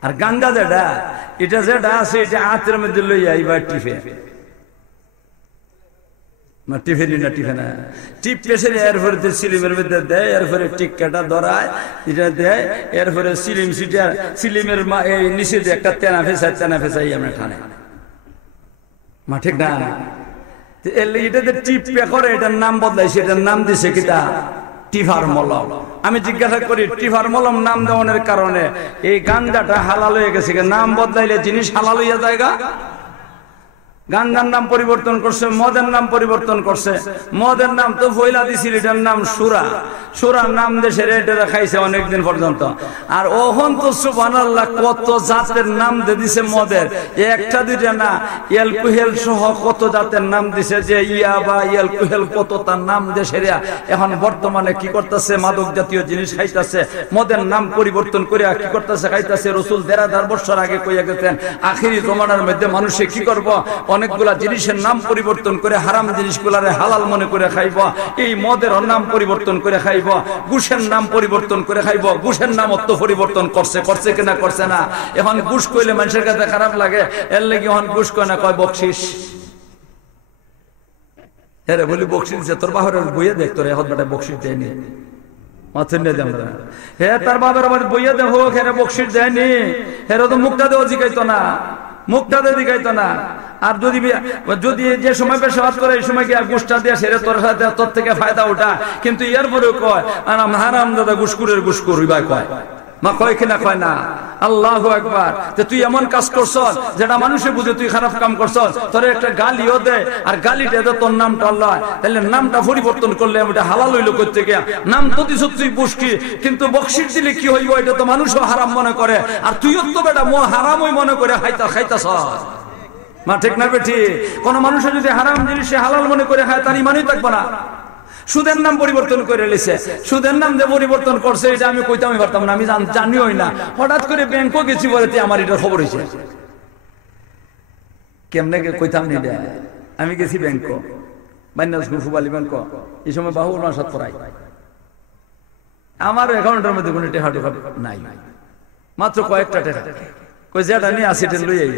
আর গাঞ্জা যেটা এটা যেটা আছে এটা হাতের মধ্যে লইয়া এইবার টিফে টিফে না টিফে না টিপ পেশে এরপরে সিলিমের মধ্যে দেয়, এরপরে টিক্কাটা ধরায় এটা দেয়, এরপরে সিলিম সিটার সিলিমের নিচে দিয়ে একটা তেনা ফেসাই আমরা ঠানে মা, ঠিক না? এটাতে টিপ পে করে, এটার নাম বদলাইছে, এটার নাম দিছে কিটা টিফার মলম। আমি জিজ্ঞাসা করি টিফার মলম নাম দেওয়ানোর কারণে এই গাঞ্জাটা হালাল হয়ে গেছে, নাম বদলাইলে জিনিস হালাল হইয়া জায়গা। গাঞ্জার নাম পরিবর্তন করছে, মদের নাম পরিবর্তন করছে। মদের নাম তো ফয়লা দিছিল, এটার নাম সুরা, সুরার নাম দেশে রেটে খাইছে অনেকদিন পর্যন্ত। আর ওহন তো সুবহানাল্লাহ কত জাতের নাম দিয়ে দিছে মদের, একটা দুইটা না, এলকুহেল সহ কত জাতের নাম দিছে, যে ইয়াবা এলকুহেল কত তার নাম দেশে। এখন বর্তমানে কি করতেছে, মাদক জাতীয় জিনিস খাইতেছে, মদের নাম পরিবর্তন করে কি করতেছে, খাইতেছে। রাসূল ১,৫০০ বছর আগে কইয়া গেছেন আখিরি জমানার মধ্যে মানুষে কি করব, অনেকগুলা জিনিসের নাম পরিবর্তন করে হারাম জিনিসগুলারে হালাল মনে করে খাইব। এই মদের নাম পরিবর্তন করে খাইব, ঘুষের নাম পরিবর্তন করে খাইব। ঘুষের নাম অত পরিবর্তন করছে কিনা করছে না। এখন ঘুষ কইলে মানুষের কাছে খারাপ লাগে, এর লাগি এখন ঘুষ কয় না, কয় বকশিস। হ্যাঁ বলি বকশিস দিচ্ছে, তোর বাবার বইয়ে দেখ, তোর এখন বেটা বকশিস দেয়নি, মাথুন নিয়ে যাবো হে তার বাবার আবার বইয়ে দেখো, হেরে বকশিস দেয়নি, হেরে তো মুখটা দেওয়া জিগাইতো না, মুখটা দিয়ে দিগাইতো না। আর যদি যে সময় পেশাবাদ করে এই সময় কি আর ঘুষটা দিয়ে সেরে তোর সাথে তোর থেকে ফায়দা ওঠা, কিন্তু এরপরেও কয় হারাম দাদা ঘুষকুরের ঘুষকুর ভাই কয়, মা কয় কিনা কয় না। আল্লাহু আকবার। তুই এমন কাজ করছ যেটা মানুষে বুঝে তুই খারাপ কাম করছ, তোর একটা গালিও দেয়, আর গালিটা দে তোর নামটা আল্লাহ, তাহলে নামটা পরিবর্তন করলে এটা হালাল হইলো করতে গিয়া। নাম তো দিস তুই বুঝকি, কিন্তু বকশিস দিলে কি হইব, এটা তো মানুষও হারাম মনে করে, আর তুইও তো বেটা হারামই মনে করে খাইতাছ, মা ঠিক না বেঠি? কোন মানুষের যদি হারাম জিনিস হালাল মনে করে খায়, তার ইমানই থাকবো না। সুদের নাম পরিবর্তন করে লেছে, সুদের নাম যে পরিবর্তন করছে এটা আমি কইতামই পারতাম না, আমি জানিও না। হঠাৎ করে ব্যাংকও গেছি বলে আমার এটার খবর হয়েছে, কেমনে কইতাম নি, আমি গেছি ব্যাংক, বান্যাস গুফুবালি ব্যাংক, এই সময় বাহুল মাসাত পড়াই, আমার অ্যাকাউন্টের মধ্যে কোনো টেকা টেকা নাই, মাত্র কয়েকটা টাকা, কই যেটা নিয়ে আসি এটা লই আই।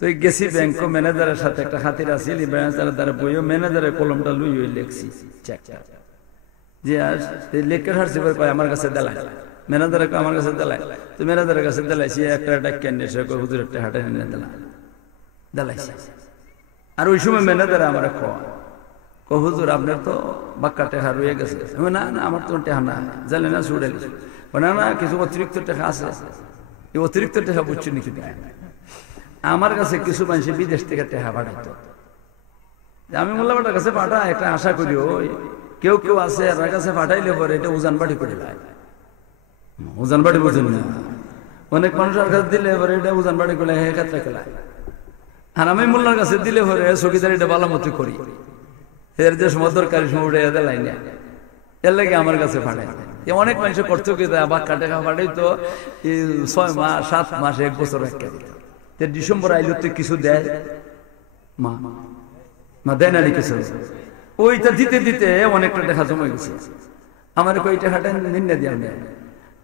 তো গেছি ব্যাংক ম্যানেজারের সাথে একটা খাতির আছে, ম্যানেজারের দ্বারা বইও ম্যানেজারের কলমটা লুই লেখছি, যে লেখে হারছি কয় আমার কাছে দেলাই, ম্যানেজারে আমার কাছে দেলাই। তো ম্যানেজারের কাছে দেলাইছি, একটা ক্যান্ডিডেট হুজুর একটা হাটে এনে দেলাইছি। আর ওই সময় ম্যানেজারে আমার হুজুর আপনার তো বাক্কা টেহা রয়ে গেছে। না না আমার তো টেহা না, জানে না ছুড়ে না না কিছু অতিরিক্ত টেহা আছে, এই অতিরিক্ত টেহা বুঝছি নাকি? আমার কাছে কিছু মানুষ বিদেশ থেকে টেহা পাঠাইতো, আমি মোল্লাবাটার কাছে পাঠা একটা আশা করি, ওই কেউ কেউ আছে এর কাছে পাঠাইলে পরে এটা উজান বাড়ি করে দেয়। উজান বাড়ি বুঝেন না, অনেক মানুষের কাছে দিলে পরে এটা উজান বাড়ি করে ক্ষেত্রে খেলায়। আর আমি মোল্লার কাছে দিলে পরে চকিদার এটা বালামতি করি, এর যে সময় দরকারি সময় উঠে এদের লাইনে, এর লাগে আমার কাছে পাঠায়। অনেক মানুষ করতো কি বাক্কা টেকা পাঠাইতো 6 মাস 7 মাস 1 বছর একটা, ডিসেম্বর আইলে তো কিছু দেয়, মা দেয় না কিছু, ওইটা দিতে দিতে অনেকটা দেখা জমে গেছে। আমার কই টাকাটা নিন্নে দিয়ে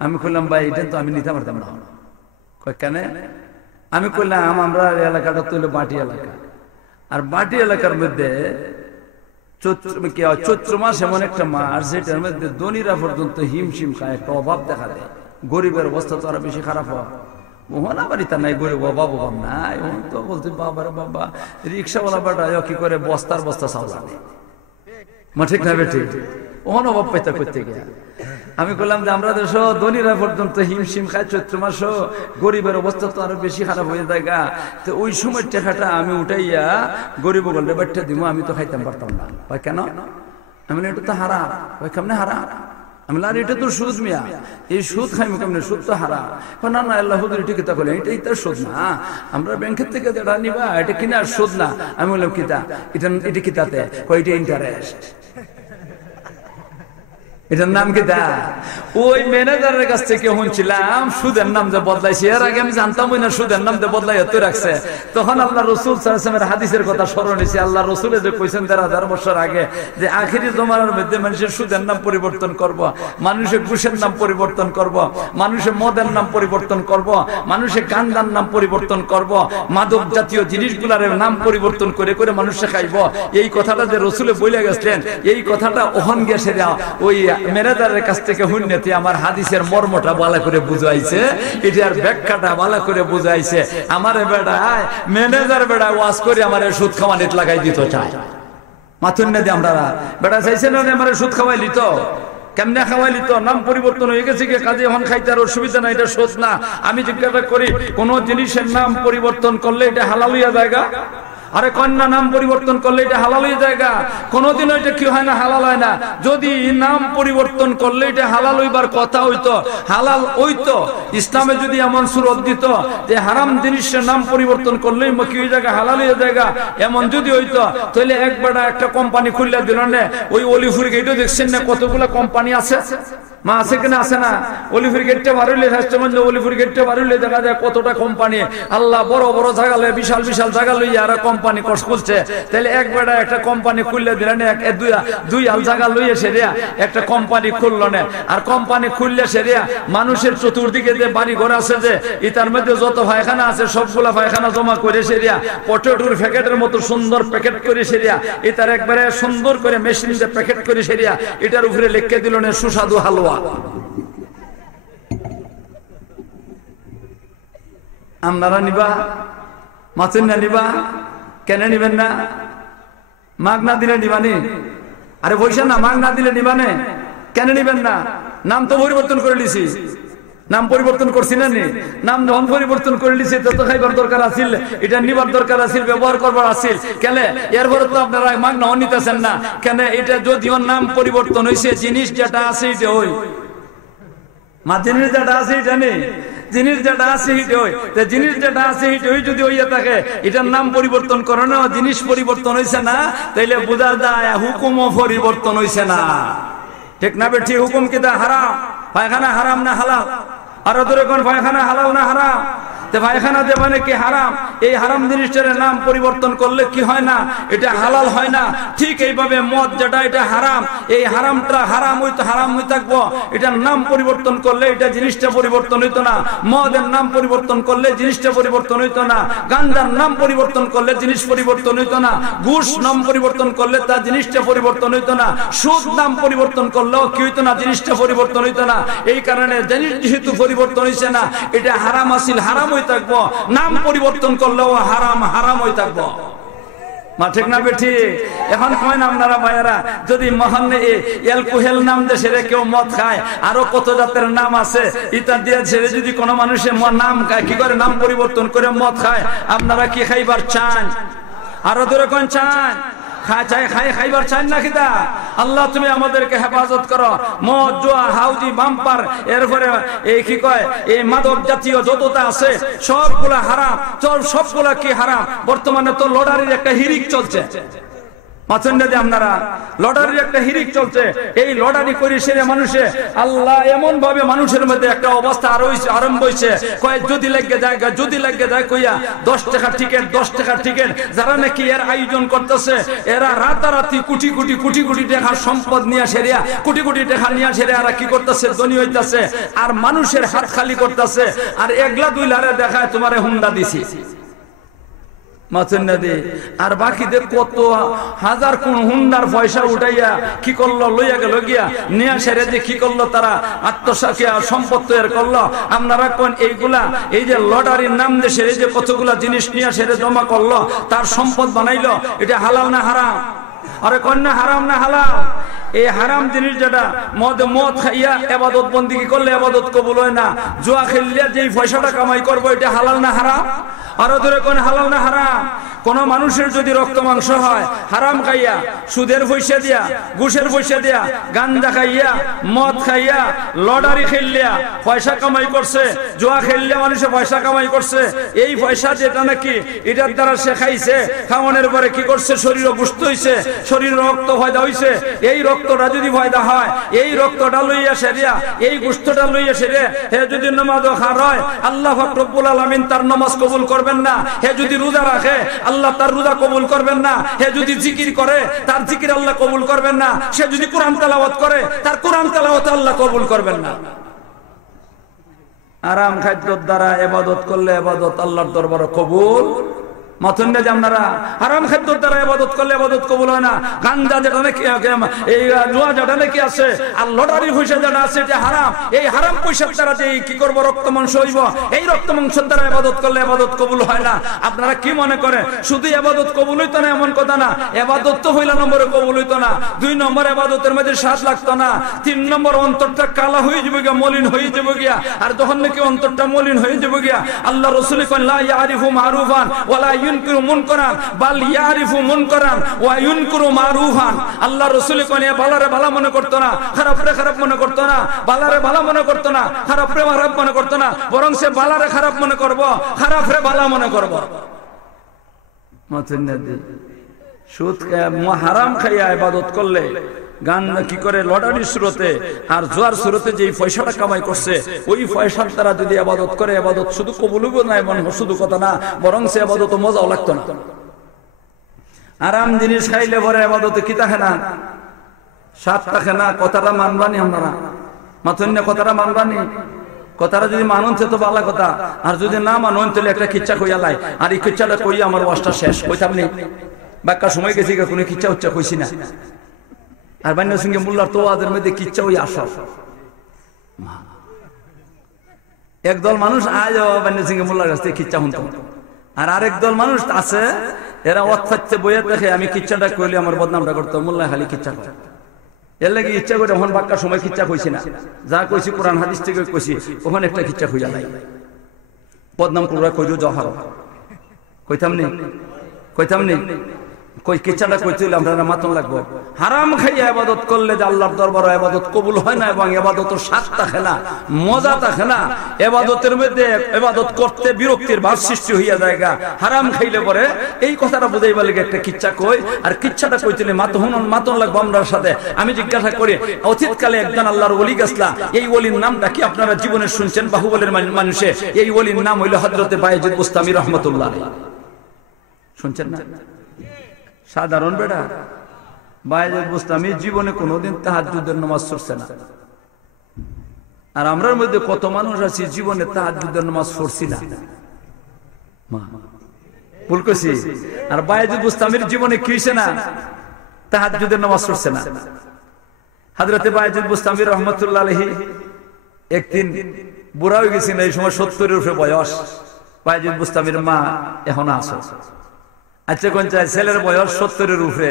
আমি খুললাম, ভাই এটা তো আমি নিতে পারতাম না। কয় কেন? আমি কইলাম আমরা এলাকাটা তো হলো বাটি এলাকা, আর বাটি এলাকার মধ্যে চৈত্র মাস এমন একটা মাস যেটার মধ্যে ধনীরা পর্যন্ত হিমশিম খায়, একটা অভাব দেখা দেয়। গরিবের অবস্থা তো আরো বেশি খারাপ হয়। ওখানে আবার ইতা নাই, গরিব অভাব নাই। ওখান তো বলতে বাবার বাবা রিক্সাওয়ালা বেটা কি করে বস্তার বস্তা চাউল আনে, ঠিক না ঠিক? ওখানে অভাব পাইতা করতে গিয়া আমি বললাম যে আমরা দেশ ধনীরা পর্যন্ত হিমশিম খায় চৈত্র মাস, গরিবের অবস্থা তো আরো বেশি খারাপ হয়ে যায় গা। তো ওই সময় টাকাটা আমি উঠাইয়া গরিব বললে বাচ্চা দিব, আমি তো খাইতাম পারতাম না। ভাই কেন? আমি এটা তো হারাম। ভাই কেমনে হারাম? আমি আর এটা তো সুদ মিয়া, এই সুদ খাইমু কেমনে? সুদ তো হারাম। না না আল্লাহ হুজুর এটা কিতা বলে, এটাই তো সুদ না, আমরা ব্যাংকের থেকে যেটা নিবা এটা কিনা সুদ না। আমি বললাম কিতা? এটা কিতাতে? এটা ইন্টারেস্ট। এটার নাম কি? ওই ম্যানেজারের কাছ থেকে শুনছিলাম সুদের নাম যে বদলাইছে। এর আগে আমি জানতাম না সুদের নাম যে বদলাই এত রাখছে। তখন আল্লাহ রসুল সাল্লাল্লাহু আলাইহি ওয়াসাল্লামের হাদিসের কথা স্মরণ হয়েছে। আল্লাহ রসুলের যে কইছেন ১৩,০০০ বছর আগে যে আখিরি জমানার মধ্যে মানুষের সুদের নাম পরিবর্তন করব, মানুষের ঘুষের নাম পরিবর্তন করব, মানুষের মদের নাম পরিবর্তন করব, মানুষের গান্ধার নাম পরিবর্তন করব, মাদক জাতীয় জিনিসগুলার নাম পরিবর্তন করে করে মানুষে খাইব। এই কথাটা যে রসুলে বলে গেছিলেন, এই কথাটা ওহন গেছে ওই ম্যানেজারের কাছ থেকে হুন্নতি আমার হাদিসের মর্মটা ভালো করে বুঝাইছে, এটার ব্যাখ্যাটা ভালো করে বুঝাইছে। আমার বেড়ায় ম্যানেজার বেড়ায় ওয়াজ করে আমার সুদ খাওয়ানিত লাগাই দিত চায়। মাথুন না দিয়ে আমরা বেড়া চাইছে না আমার সুদ খাওয়াইলি তো কেমনে খাওয়াইলি তো? নাম পরিবর্তন হয়ে গেছে কি কাজে এখন খাইতে আর অসুবিধা না, এটা সুদ না। আমি জিজ্ঞাসা করি কোন জিনিসের নাম পরিবর্তন করলে এটা হালাল হইয়া জায়গা? আরে কন্যা নাম পরিবর্তন করলে এটা হালাল হয়ে জায়গা? কোনদিনও এটা কি হয় না? হালাল হয় না। যদি নাম পরিবর্তন করলে এটা হালাল হইবার কথা হইতো, হালাল হইতো। ইসলামে যদি এমন সুরত দিত যে হারাম জিনিসের নাম পরিবর্তন করলেই কি হয়ে জায়গা? হালাল হয়ে জায়গা, এমন যদি হইতো তাহলে একবার একটা কোম্পানি খুললে দিল না। ওই অলিপুর গেটও দেখছেন না কতগুলো কোম্পানি আছে? মা আছে কিনা? আছে না? অলিপুর গেটটা বাড়িলে স্বাস্থ্যমন্ত্রী অলিপুর গেটটা বাড়িলে দেখা যায় কতটা কোম্পানি। আল্লাহ বড় বড় জায়গা লইয়া বিশাল বিশাল জায়গা লইয়া আর কোম্পানি খুলছে। তাহলে একবার একটা কোম্পানি খুললে দিলেন, দুই হাল জায়গা লইয়া সেরিয়া একটা কোম্পানি খুললো না। আর কোম্পানি খুললে সেরিয়া মানুষের চতুর্দিকে যে বাড়ি ঘর আছে যে ইতার মধ্যে যত পায়খানা আছে সবগুলা পায়খানা জমা করে সেরিয়া পটেটোর প্যাকেটের মতো সুন্দর প্যাকেট করে সেরিয়া এটার একবারে সুন্দর করে মেশিন দিয়ে প্যাকেট করে সেরিয়া এটার উপরে লিখে দিল না সুস্বাদু হালুয়া। আপনারা নিবা? মাছের না নিবা? কেন নিবেন না? মাগ না দিলে নিবানি? আরে পয়সা না, মাগ না দিলে নিবানে? কেন নিবেন না? নাম তো পরিবর্তন করে লিছি, নাম পরিবর্তন করছি না? নাম যখন পরিবর্তন করে লিছি তত খাইবার দরকার আছিল, এটা নিবার দরকার আছিল, ব্যবহার করবার আছিল। কেন এরপরে তো আপনারা মাগ না নিতেছেন না কেন? এটা যদিও নাম পরিবর্তন হয়েছে, জিনিস যেটা আছে এটা ওই মা, জিনিস যেটা আছে এটা নেই, জিনিস যেটা আছে হিট হয়, জিনিস যেটা আছে হিট হই যদি হইয়া থাকে এটার নাম পরিবর্তন করে না, জিনিস পরিবর্তন হয়েছে না, তাইলে বোঝা যায় হুকুমও পরিবর্তন হয়েছে না। ঠিক না বেঠি? হুকুম কিতা? হারাম। পায়খানা হারাম না হালাল? আর ধরে কোন পায়খানা হালাল না হারাম? পায়খানা যে মানে কি হারাম, এই হারাম জিনিসটার নাম পরিবর্তন করলে কি হয় না? এটা হালাল হয় না। ঠিক এইভাবে মদ যেটা এটা হারাম, এই হারামটা হারাম হইতো, হারাম হয়ে থাকবো। এটার নাম পরিবর্তন করলে এটা জিনিসটা পরিবর্তন হইতো না। মদের নাম পরিবর্তন করলে জিনিসটা পরিবর্তন হইতো না। গাঞ্জার নাম পরিবর্তন করলে জিনিস পরিবর্তন হইতো না। ঘুষ নাম পরিবর্তন করলে তার জিনিসটা পরিবর্তন হইতো না। সুদ নাম পরিবর্তন করলেও কি হইতো না? জিনিসটা পরিবর্তন হইতো না। এই কারণে জিনিস যেহেতু পরিবর্তন হয়েছে না, এটা হারাম আসিল হারাম থাকবো, নাম পরিবর্তন করলেও হারাম হারাম হয়ে থাকবো। মা ঠিক না বেঠি? এখন কয় না আপনারা ভাইয়েরা, যদি মহান এলকোহেল নাম দিয়ে সেরে কেউ মদ খায়, আরো কত জাতের নাম আছে, ইটা দিয়ে ছেড়ে যদি কোনো মানুষের নাম খায়, কি করে নাম পরিবর্তন করে মদ খায়? আপনারা কি খাইবার চান? আরো ধরে কোন চান? খাইবার চান না কিতা? আল্লাহ তুমি আমাদেরকে হেফাজত করো। মদ, জুয়া, হাউজি, বাম্পার, এরপরে এই কি কয় এই মাদক জাতীয় যতটা আছে সবগুলা হারাম। সবগুলা কি হারাম? বর্তমানে তো লটারির একটা হিরিক চলছে। আপনারা লটারির একটা হিরিক চলছে, এই লটারি করে সেরে মানুষে আল্লাহ এমন ভাবে মানুষের মধ্যে একটা অবস্থা আরম্ভ হয়েছে, কয় যদি লেগে যায় কইয়া 10 টাকা টিকিট 10 টাকা টিকিট, যারা নাকি এর আয়োজন করতেছে এরা রাতারাতি কোটি কোটি টাকার সম্পদ নিয়ে সেরিয়া কোটি টাকা নিয়ে সেরে এরা কি করতেছে, ধনী হইতেছে আর মানুষের হাত খালি করতেছে। আর একলা দুই লারে দেখায় তোমারে হুন্ডা দিছি আর বাকিদের কত হাজার কোন হুন্ডার পয়সা উঠাইয়া কি করলো, লইয়া গেল গিয়া নিয়া সেরে যে কি করলো, তারা আত্মসাক্ষী সম্পদ তৈরি করলো। আপনারা কোন এইগুলা এই যে লটারির নাম দেশে এই যে কতগুলা জিনিস নিয়ে সেরে জমা করলো, তার সম্পদ বানাইলো, এটা হালাল না হারাম? আরে কন্যা হারাম না হালাল? এই হারাম জিনিস যেটা মদ খাইয়া ইবাদত বন্দেগী করলে ইবাদত কবুল হয় না, জুয়া খেললে যেই পয়সাটা কামাই করবো এটা হালাল না হারাম? আরো ধরে কোন হালাল না হারাম? কোন মানুষের যদি রক্ত মাংস হয় হারাম খাইয়া, সুদের পয়সা দিয়া, ঘুষের পয়সা দিয়া, গাঞ্জা খাইয়া, মদ খাইয়া, লটারি খেললিয়া পয়সা কামাই করছে, জুয়া খেললে মানুষে পয়সা কামাই করছে, এই পয়সা যেটা নাকি এটার দ্বারা সে খাইছে, খাওয়ানোর পরে কি করছে, শরীর অসুস্থ হইছে, শরীর রক্ত ফয়দা হইছে, এই রক্তটা যদি ফয়দা হয়, এই রক্তটা লইয়া সেরিয়া, এই গোশতটা লইয়া সেরে হে যদি নামাজ খার হয়, আল্লাহ পাক রব্বুল আলামিন তার নামাজ কবুল করবেন না। হে যদি রোজা রাখে আল্লাহ তার রোজা কবুল করবেন না। হে যদি জিকির করে তার জিকির আল্লাহ কবুল করবেন না। সে যদি কোরআন তেলাওয়াত করে তার কোরআন তেলাওয়াত আল্লাহ কবুল করবেন না। আরাম খাদ্যের দ্বারা ইবাদত করলে ইবাদত আল্লাহর দরবারে কবুল মাথুন্নে যে আপনারা হারাম খাদ্যের দ্বারা ইবাদত করলে ইবাদত কবুল হয় না। গাঞ্জা যেটা নাকি এই জুয়া যেটা নাকি আছে আর লটারি পয়সা যেটা আছে এটা হারাম। এই হারাম পয়সার দ্বারা যে কি করবো, রক্ত মাংস হইব, এই রক্ত মাংসের দ্বারা ইবাদত করলে ইবাদত কবুল হয় না। আপনারা কি মনে করে শুধু ইবাদত কবুল হইতো না এমন কথা না। ইবাদত তো হইলা নম্বরে কবুল হইতো না, 2 নম্বর ইবাদতের মধ্যে স্বাদ লাগতো না, 3 নম্বর অন্তরটা কালা হয়ে যাবে গিয়া, মলিন হয়ে যাবে গিয়া। আর যখন নাকি অন্তরটা মলিন হয়ে যাবে গিয়া, আল্লাহ রাসূল কন লা ইয়ারিফু মারুফান ওয়ালা ইউনকিরু মুনকারান বাল ইয়ারিফু মুনকারান ওয়া ইউনকিরু মারুফান। আল্লাহ রাসূল কন এ ভালোরে ভালো মনে করতো না, খারাপরে খারাপ মনে করতো না, ভালোরে ভালো মনে করতো না, খারাপরে খারাপ মনে করতো না, বরং সে ভালোরে খারাপ মনে করব, খারাপরে ভালো মনে করব। মাতুন্নাদি সুদ হারাম খাইয়া ইবাদত করলে, গান কি করে লটারির সুরতে আর জোয়ার সুরতে যে পয়সাটা কামাই করছে, ওই পয়সার দ্বারা যদি ইবাদত করে ইবাদত শুধু কবুল হবে না এমন শুধু কথা না, বরং সে ইবাদত মজাও লাগতো না। আরাম জিনিস খাইলে পরে ইবাদতে কি থাকে না, স্বাদ থাকে না। কথাটা মানবানি আপনারা? মাথুন্নে কথাটা মানবানি? কথাটা যদি মানুন তো ভালো কথা, আর যদি না মানুন তাহলে একটা কিচ্ছা কইয়া লাই, আর এই কিচ্ছাটা কইয়া আমার ওয়াজটা শেষ। কইতাম নি বাক্কা সময় গেছি কোনো কিচ্ছা উচ্চা কইছি না। আর বান্য সঙ্গে মোল্লার তো ওয়াজের মধ্যে কিচ্ছা ওই আসা। একদল মানুষ আজ বান্য সঙ্গে মোল্লার কাছ থেকে কিচ্ছা শুনতাম, আর আরেক দল মানুষ আছে এরা অর্থাৎ বইয়ে দেখে আমি কিচ্ছাটা কইলে আমার বদনামটা করতো, মোল্লা খালি কিচ্ছা করে। এর লাগে ইচ্ছা করে এখন বাক্কা সময় কিচ্ছা কইছি না, যা কইছি কোরআন হাদিস থেকে কইছি, ওখানে একটা কিচ্ছা খুঁজা নাই। বদনাম করে কইরো জহার কইতাম নি কই কিচ্ছাটা কইছিল আমরা মাতন লাগবো। হারাম খাইয়া ইবাদত করলে যে আল্লাহর দরবারে ইবাদত কবুল হয় না, এবং ইবাদতের স্বাদটা খেলা মজাটা খেলা, ইবাদতের মধ্যে ইবাদত করতে বিরক্তির ভাব সৃষ্টি হইয়া জায়গা। হারাম খাইলে পরে এই কথাটা বুঝাইবার লাগে একটা কিচ্ছা কই, আর কিচ্ছাটা কইছিলে মাতন লাগবো আমরার সাথে। আমি জিজ্ঞাসা করি, অতীতকালে একজন আল্লাহর ওলি গেছলা, এই ওলির নামটা কি আপনারা জীবনে শুনছেন? বাহুবলের মানুষে এই ওলির নাম হইল হযরতে বায়েজিদ বুস্তামি রাহমাতুল্লাহ আলাইহি। শুনছেন না? সাধারণ বেটা বায়েজিদ বুস্তামি জীবনে কোনোদিন তাহাজ্জুদের নামাজ পড়ছে না। আর আমরার মধ্যে কত মানুষ আছি জীবনে তাহাজ্জুদের নামাজ পড়ছি না। ভুল কইছি? আর বায়েজিদ বুস্তামির জীবনে কি হইছে না? তাহাজ্জুদের নামাজ পড়ছে না। হযরতে বায়েজিদ বুস্তামি রাহমাতুল্লাহ আলাইহি একদিন বুড়া হয়ে গেছেন, এই সময় 70-এর উপরে বয়স। বায়েজিদ বুস্তামির মা এখন আছে। আচ্ছা কোন চাই ছেলের বয়স 70-এর উপরে,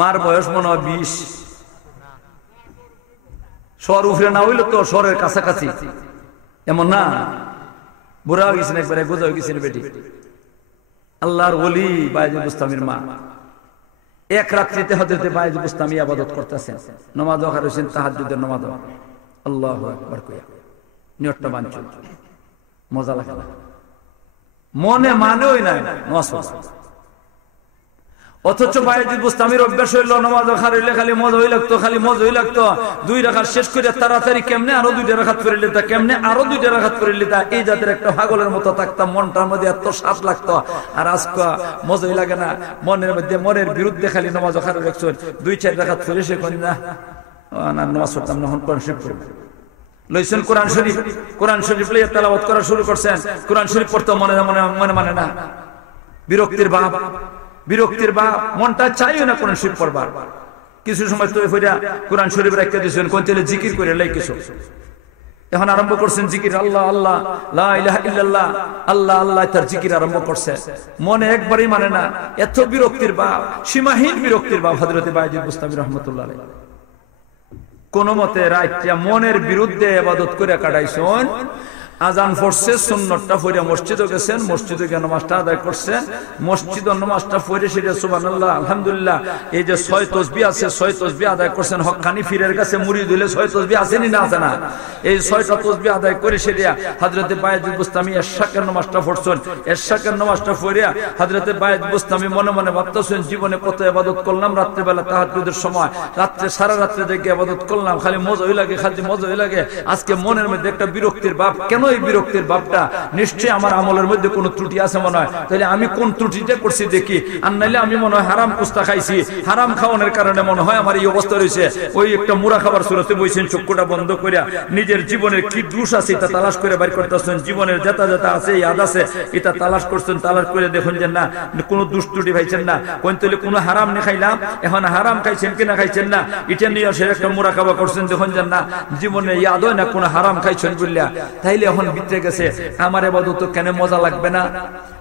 মার বয়স মনে হয় 20। শহর উপরে না হইলো তো শহরের কাছাকাছি, এমন না? বুড়া হয়ে গেছেন, একবারে গোজা হয়ে গেছেন বেটি। আল্লাহর ওলি বায়েজিদ বুস্তামির মা এক রাত্রিতে হযরতে বায়েজিদ বুস্তামি ইবাদত করতেছেন, নামাজ পড়ছেন, তাহাজ্জুদের নামাজ। আল্লাহু আকবার কইয়া নিয়তটা বানছো, মজা লাগে না, মনে মানেই নাই নামাজ পড়ছে। অথচ বায়েজিদ বুস্তামির অভ্যাস হইল নামাজ হইলে খালি মজা লাগতো, খালি মজাই লাগতো। 2 রাকাত শেষ করে তাড়াতাড়ি কেমনে আরো 2 রাকাত করে লিতা, কেমনে আরো 2 রাকাত করে লিতা, এই জাতের একটা পাগলের মতো থাকতাম। মনটার মধ্যে এত স্বাদ লাগতো। আর আজকে মজাই লাগে না, মনের মধ্যে মনের বিরুদ্ধে খালি নামাজ খারাপ রাখছেন। 2-4 রাকাত করে সে কোন না নামাজ পড়তাম না, কোরআন শরীফ পড়ব লইছেন। কোরআন শরীফ, কোরআন শরীফ লইয়া তেলাওয়াত করা শুরু করছেন। কোরআন শরীফ পড়তে মনে মানে না, বিরক্তির ভাব, বিরক্তির ভাব, মনটা চাইও না কোরআন শরীফ পড়বার। কিছু সময় তো ফিরা কোরআন শরীফ রাখতে দিয়েছেন, কোন তেলে জিকির করে লাই কিছু। এখন আরম্ভ করছেন জিকির, আল্লাহ আল্লাহ লা ইলাহা ইল্লাল্লাহ, আল্লাহ আল্লাহ, তার জিকির আরম্ভ করছে। মনে একবারই মানে না, এত বিরক্তির ভাব, সীমাহীন বিরক্তির ভাব। হযরত বায়েজিদ বুস্তামি রাহমাতুল্লাহ আলাইহি কোন মতে রাইত্যা মনের বিরুদ্ধে ইবাদত করে কাটাইছেন। আজান পড়ছে, সুন্নতটা পড়ে মসজিদে গেছেন, মসজিদে গিয়ে নামাজটা আদায় করছেন। মসজিদে নামাজটা পড়ে সেটা সুবহানাল্লাহ আলহামদুলিল্লাহ, এই যে 6 তাসবিহ আছে, 6 তাসবিহ আদায় করছেন। হক্কানি পীরের কাছে মুরিদ হইলে 6 তাসবিহ আছেনি না আছে না? এই 6টা তাসবিহ আদায় করে সেটা হযরত বায়েজিদ বুস্তামি এশাকের নামাজটা পড়ছেন। এশাকের নামাজটা পড়ে হযরত বায়েজিদ বুস্তামি মনে মনে ভাবতেছেন, জীবনে কত ইবাদত করলাম, রাত্রে বেলা তাহাজ্জুদের সময় রাত্রে সারা রাত্রে জেগে ইবাদত করলাম, খালি মজাই লাগে, খালি মজাই লাগে। আজকে মনের মধ্যে একটা বিরক্তির ভাব। কেন এই বিরক্তির ভাবটা? নিশ্চয়ই আমার আমলের মধ্যে কোনো ত্রুটি আছে মনে হয়। তাহলে আমি কোন ত্রুটিটা করছি দেখি, আর নাইলে আমি মনে হয় হারাম কুস্তা খাইছি, হারাম খাওয়ানোর কারণে মনে হয় আমার এই অবস্থা রয়েছে। ওই একটা মুরা খাবার সুরতে বইছেন, চক্ষুটা বন্ধ করে নিজের জীবনের কি দোষ আছে এটা তালাশ করে বাইর করতেছেন। জীবনের যেটা যেটা আছে, ইয়াদ আছে, এটা তালাশ করছেন। তালাশ করে দেখুন যে না কোনো দোষ ত্রুটি পাইছেন না। কোন তাহলে কোনো হারাম নিয়ে খাইলাম, এখন হারাম খাইছেন কিনা খাইছেন না, এটা নিয়ে সে একটা মুরা খাবার করছেন। দেখুন যে না জীবনে ইয়াদ হয় না কোনো হারাম খাইছেন বললা, তাইলে এখন ভিতরে গেছে আমার ইবাদত কেন মজা লাগবে না?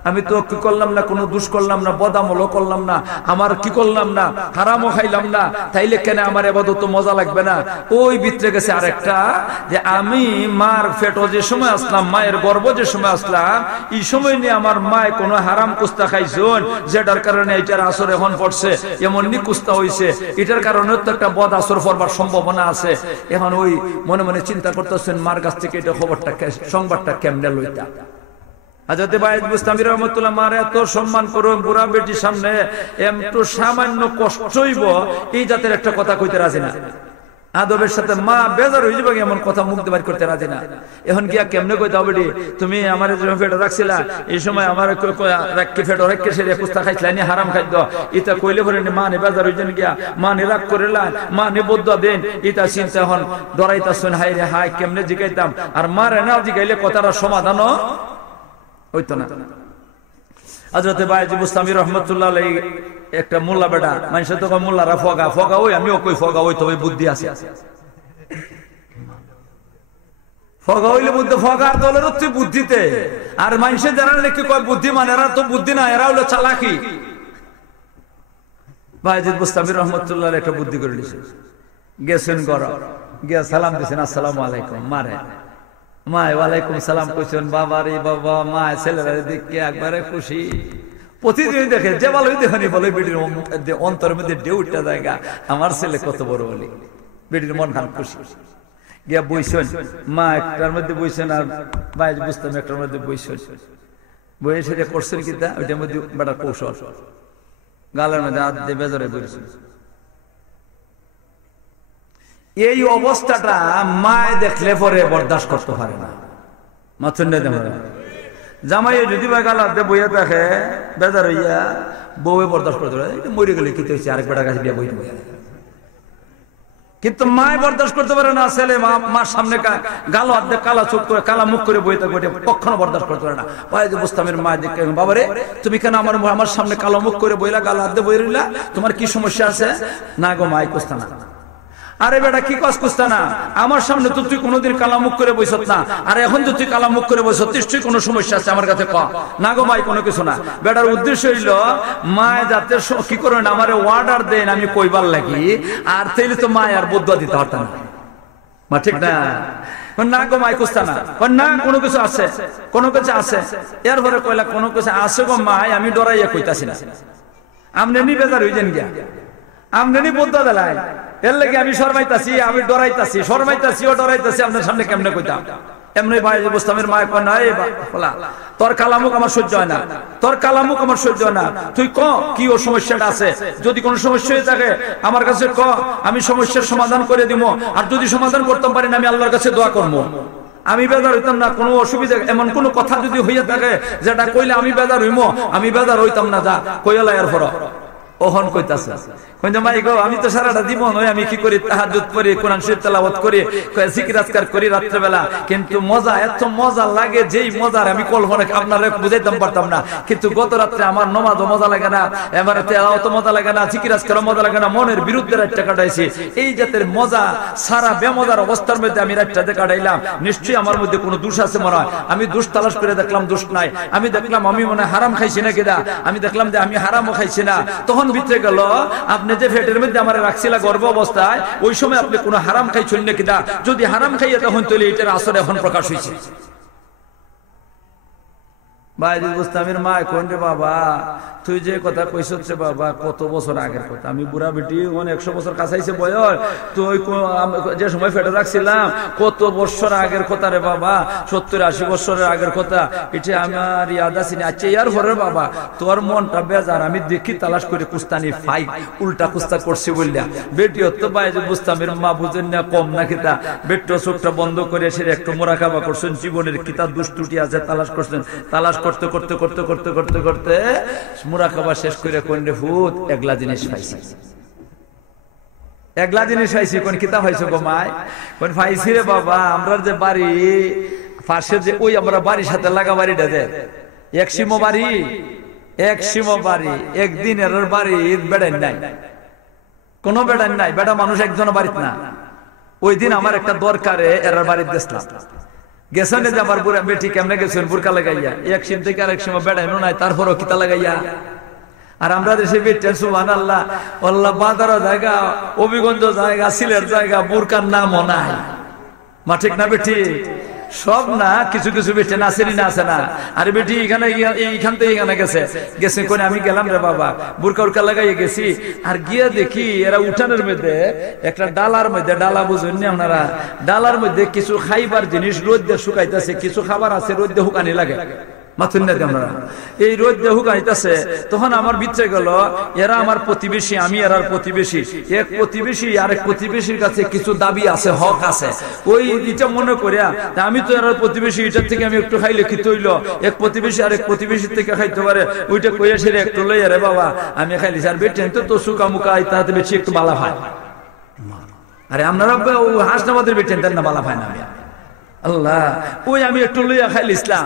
আমি তো কি করলাম না, কোনো দোষ করলাম না, বদামলও করলাম না, আমার কি করলাম না, হারামও খাইলাম না, তাইলে কেন আমার ইবাদত মজা লাগবে না? ওই ভিতরে গেছে আরেকটা, যে আমি মার পেটে যে সময় আসলাম, মায়ের গর্ভ যে সময় আসলাম, এই সময় নিয়ে আমার মায় কোনো হারাম কুস্তা খাইছেন, যেটার কারণে এটার আসর এখন পড়ছে, এমনি কুস্তা হইছে, এটার কারণে তো একটা বদ আসর পড়বার সম্ভাবনা আছে। এখন ওই মনে মনে চিন্তা করতেছেন, মার কাছ থেকে এটা খবরটা সংবাদটা কেমনে লইতা। হযরত বায়েজিদ বুস্তামি রাহমাতুল্লাহ মার এত সম্মান করো, বুড়া বেটির সামনে একটু সামান্য কষ্ট হইব, এই জাতের একটা কথা কইতে রাজি না। আদবের সাথে মা বেজার হয়ে যাবে এমন কথা মুখ দিয়ে বাইর করতে রাজি না। এখন গিয়া কেমনে কইতে হবে, তুমি আমার ফেটো রাখছিলা, এই সময় আমার রাখি ফেটো রেখে সে কুস্তা খাইছিলা, নি হারাম খাদ্য, ইটা কইলে পরে মা নে বেজার হয়ে যান গিয়া, মা নে রাগ করেলা, মা নে বদ্ধ দেন, ইটা চিন্তা এখন ডরাইতাছেন, হাই রে হাই কেমনে জিগাইতাম। আর মারে না জিগাইলে কথাটা সমাধানও হইতো না। হযরত বায়েজিদ বুস্তামি রাহমাতুল্লাহ আলাইহি একটা মোল্লা বেটা, মানুষ তো মোল্লারা ফগা ফগা, ওই আমিও কই ফগা, ওই তবে বুদ্ধি আছে, ফগা হইলে বুদ্ধি, ফগার দলের হচ্ছে বুদ্ধিতে। আর মানুষের যারা নাকি কয় বুদ্ধি, মানে এরা তো বুদ্ধি না, এরা হলো চালাকি। বায়েজিদ বুস্তামি রাহমাতুল্লাহ আলাইহি একটা বুদ্ধি করে দিয়েছে। গেছেন ঘর, গিয়া সালাম দিয়েছেন, আসসালামু আলাইকুম। মারে মা ওয়ালাইকুম সালাম কইছেন। বাবা রে বাবা, মা ছেলেরা দেখে একবারে খুশি। প্রতিদিন দেখে যে ভালোই দেখেনি বলে বেটির অন্তরের মধ্যে ঢেউটা জায়গা, আমার ছেলে কত বড় বলি, বেটির মন খান খুশি। গিয়া বইছেন, মা একটার মধ্যে বইছেন আর বায়েজিদ বুস্তামি একটার মধ্যে বইছেন। বইয়ে সেটা করছেন কিনা, ওইটার মধ্যে বেটা কৌশল, গালের মধ্যে হাত দিয়ে বেজারে বইছেন। এই অবস্থাটা মায় দেখলে পরে বরদাস্ত করতে পারে না। জামাই যদি বা গাল হাতে বইয়া দেখে বেজার হইয়া, বউয়ে বরদাস্ত করতে পারে, মরে গেলে কি হয়েছে, আরেক বেটার কাছে বিয়া বই। কিন্তু মায় বরদাস্ত করতে পারে না। ছেলে মার সামনে গালো হাত দিয়ে কালা চোখ করে কালা মুখ করে বইতে বইতে কখনো বরদাস্ত করতে পারে না। বায়েজিদ বুস্তামির মা দেখে, বাবারে তুমি কেন আমার সামনে কালো মুখ করে বইলা, গালো হাত দিয়ে বই রইলা, তোমার কি সমস্যা আছে? না গো মাই কুস্তা না। আরে বেটা কি কস কুস্তা না, আমার সামনে তো তুই কোনোদিন কালা মুখ করে বইছত না, আর এখন তো তুই কালা মুখ করে বইছত, নিশ্চয়ই কোনো সমস্যা আছে আমার কাছে ক। না গো মাই কোনো কিছু না। বেটার উদ্দেশ্য হইল মায় যাতে কি করেন আমারে অর্ডার দেন আমি কইবার লাগি, আর তাইলে তো মায় আর বদুয়া দিতে পারতাম না। মা ঠিক না? না গো মাই কুস্তা না, না কোনো কিছু আছে, কোনো কিছু আছে। এরপরে কইলা কোনো কিছু আছে গো মায়, আমি ডরাইয়া কইতাছি না, আমনে নি বেজার হই যান গিয়া, আমনে নি বদুয়া দিলাই, এর লাগে আমি শরমাইতাছি, আমি ডরাইতাছি, শরমাইতাছি ও ডরাইতাছি, আপনার সামনে কেমনে কইতাম। এমনি ভাই বুস্তামের মায় কয় না, এই বলা তোর কালামুক আমার সহ্য হয় না, তোর কালামুক আমার সহ্য হয় না, তুই ক কি ও সমস্যাটা আছে, যদি কোনো সমস্যা হয়ে থাকে আমার কাছে ক, আমি সমস্যার সমাধান করে দিব, আর যদি সমাধান করতে পারি না আমি আল্লাহর কাছে দোয়া করবো। আমি বেজার হইতাম না, কোনো অসুবিধা এমন কোনো কথা যদি হইয়া থাকে যেটা কইলে আমি বেজার হইমো, আমি বেজার হইতাম না, যা কইলা এর পর ওহন কইতাছে কইতে মাই গো আমি তো সারাটা জীবন হয় আমি কি করি তাহাজ্জুদ করি, কোরআন শরীফ তেলাওয়াত করি, জিকির আজকার করি রাত্রে বেলা, কিন্তু মজা এত মজা লাগে যেই মজার আমি কল্পনা আপনারা বুঝাইতাম পারতাম না। কিন্তু গত রাত্রে আমার নামাজও মজা লাগে না, এবারে তেলাওয়াত মজা লাগে না, জিকির আজকারও মজা লাগে না, মনের বিরুদ্ধে রাতটা কাটাইছি। এই জাতের মজা সারা বেমজার অবস্থার মধ্যে আমি রাতটাতে কাটাইলাম। নিশ্চয়ই আমার মধ্যে কোনো দোষ আছে মনে হয়, আমি দোষ তালাশ করে দেখলাম দোষ নাই, আমি দেখলাম আমি মনে হারাম খাইছি না কিনা, আমি দেখলাম যে আমি হারামও খাইছি না। তখন ভিতরে গেল আপনি যে পেটের মধ্যে আমার রাখছিলা গর্ভ অবস্থায়, ওই সময় আপনি কোনো হারাম খাইছেন না কিনা, যদি হারাম খাইয়া তখন তাহলে এটার আসর এখন প্রকাশ হয়েছে। বাইরে বুস্তামের মা কোন রে বাবা তুই যে কথা কইছ বাবা কত বছর আগের কথা, আমি বুড়া বেটি 100 বছর কাছাইছে বয়স, তুই যে সময় ফেটে রাখছিলাম কত বছর আগের কথা রে বাবা, 70-80 বছরের আগের কথা, এটা আমার ইয়াদ আছে। আচ্ছা ইয়ার পরে বাবা তোর মনটা বেজার, আমি দেখি তালাশ করে কুস্তানি ফাই উল্টা কুস্তা করছি বললা বেটি তো বাইরে বুস্তামের মা বুঝেন না কম না কিতা, বেটো চোখটা বন্ধ করে সে একটু মোরাকাবা করছেন, জীবনের কিতা দুষ্টুটি আছে তালাশ করছেন, তালাশ করতে করতে করতে করতে করতে করতে মুরাকাবা শেষ করে কোন রে ভূত একলা জিনিস পাইছি, একলা জিনিস পাইছি। কোন কিতাব পাইছো গো মাই? কোন পাইছি রে বাবা আমরা যে বাড়ি পাশে যে ওই আমরা বাড়ির সাথে লাগা বাড়িটা যে এক সিমো বাড়ি, এক সিমো বাড়ি, একদিন এর বাড়ি বেড়াই নাই, কোনো বেড়াই নাই, বেড়া মানুষ একজন বাড়িতে না। ওই দিন আমার একটা দরকারে এর বাড়িতে গেছিলাম, গেছেন যে আমার বুড়া বেটি কেমনে গেছেন বুরকা লাগাইয়া, এক সিম থেকে আরেক সময় বেড়াইনো নাই, তারপরও কিতা লাগাইয়া। আর আমরা দেশে বেটেন সুবহানাল্লাহ আল্লাহ বাজার জায়গা, অভিগঞ্জ জায়গা, সিলেট জায়গা, বুরকার নামও নাই, মা ঠিক না বেটি? সব না, কিছু কিছু বেটে নাচেরই না আছে না। আর বেটি এখানে এইখান থেকে এখানে গেছে গেছে কোনে আমি গেলাম রে বাবা বুরকা উরকা লাগাইয়ে গেছি, আর গিয়া দেখি এরা উঠানের মধ্যে একটা ডালার মধ্যে, ডালা বুঝেন আপনারা, ডালার মধ্যে কিছু খাইবার জিনিস রোদ্দে শুকাইতেছে, কিছু খাবার আছে রোদ্দে হুকানি লাগে, মাথুন না আমরা এই রোদ্দে হুকাইতেছে। তখন আমার ভিতরে গেল এরা আমার প্রতিবেশী, আমি এরার প্রতিবেশী, এক প্রতিবেশী আরেক প্রতিবেশীর কাছে কিছু দাবি আছে, হক আছে, ওই এটা মনে করিয়া আমি তো এরার প্রতিবেশী, এটার থেকে আমি একটু খাইলে কি তৈল, এক প্রতিবেশী আরেক প্রতিবেশীর থেকে খাইতে পারে, ওইটা কইয়া সেরে একটু লই আরে বাবা আমি খাইলি আর বেটেন তো সুকা মুকা তাতে বেশি একটু বালা হয়। আরে আপনারা হাসনাবাদের বেটেন তার না বালা হয় না, আমি আল্লাহ ওই আমি একটু লইয়া খাইলিছিলাম,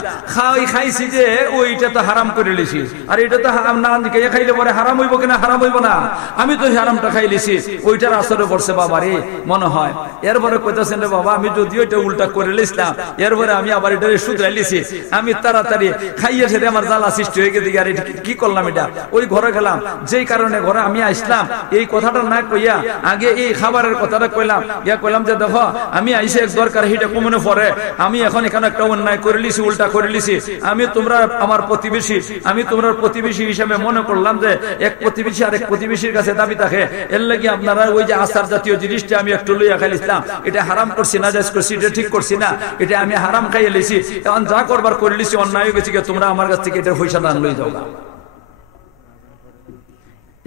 খাইছি যে ওইটা তো হারাম করে লিছি, আর এটা তো না খাইলে পরে হারাম হইব কিনা, হারাম হইব না, আমি তো হারামটা খাইলিছি, ওইটার আসরে পড়ছে বাবা রে মনে হয়। এরপরে কইতাছেন রে বাবা আমি যদি ওইটা উল্টা করে লিছিলাম, এরপরে আমি আবার এটা শুধরাই লিছি, আমি তাড়াতাড়ি খাইয়ে সেটা আমার জ্বালা সৃষ্টি হয়ে গেছে, আর এটা কি করলাম, এটা ওই ঘরে গেলাম, যেই কারণে ঘরে আমি আসলাম এই কথাটা না কইয়া আগে এই খাবারের কথাটা কইলাম, ইয়া কইলাম যে দেখো আমি আইসে এক দরকার হিটা কমনে পরে, আমি এখন এখানে একটা অন্যায় করে লিছি, উল্টা করে লিছি, আমি তোমরা আমার প্রতিবেশী, আমি তোমরা প্রতিবেশী হিসেবে মনে করলাম যে এক প্রতিবেশী আরেক প্রতিবেশীর কাছে দাবি থাকে, এর লাগি আপনারা ওই যে আচার জাতীয় জিনিসটা আমি একটু লইয়া খাইলাম, এটা হারাম করছি না জায়েজ করছি, এটা ঠিক করছি না, এটা আমি হারাম খাইয়ে লিছি, এখন যা করবার করে লিছি অন্যায় হয়ে গেছি, তোমরা আমার কাছ থেকে এটা পয়সা দান লই যাও।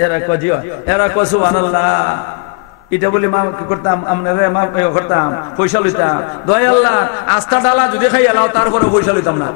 এরা কজিও এরা কো সুবহানাল্লাহ, এটা বলে মা করতাম আমরা মা করতাম পয়সা লইতাম, দয় আল্লাহ আস্থা ডালা যদি খাই এলাও তারপরে পয়সা লইতাম না,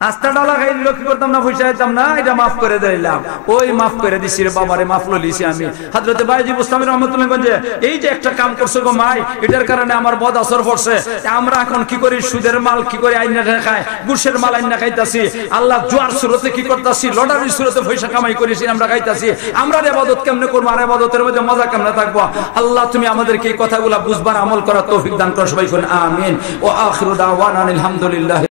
আস্থা ডালা খাই দিল কি করতাম না, পয়সা দিতাম না, এটা মাফ করে দিলাম, ওই মাফ করে দিছি রে বাবারে, মাফ লইছি আমি। হযরতে বাইজি বুস্তামি রাহমাতুল্লাহ গঞ্জে এই যে একটা কাম করছো গো মাই, এটার কারণে আমার বদ আসর পড়ছে, আমরা এখন কি করি সুদের মাল কি করে আইনা খাই, ঘুষের মাল আইনা খাইতাছি, আল্লাহ জুয়ার সুরতে কি করতাছি, লটারির সুরতে পয়সা কামাই করেছি আমরা খাইতাছি, আমরা ইবাদত কেমনে করব, আর ইবাদতের মধ্যে মজা কেমনে থাকবো। আল্লাহ তুমি আমাদেরকে এই কথাগুলো বুঝবার আমল করার তৌফিক দান করো, সবাই বলেন আমিন। ওয়া আখিরু দাওয়ানা আলহামদুলিল্লাহ।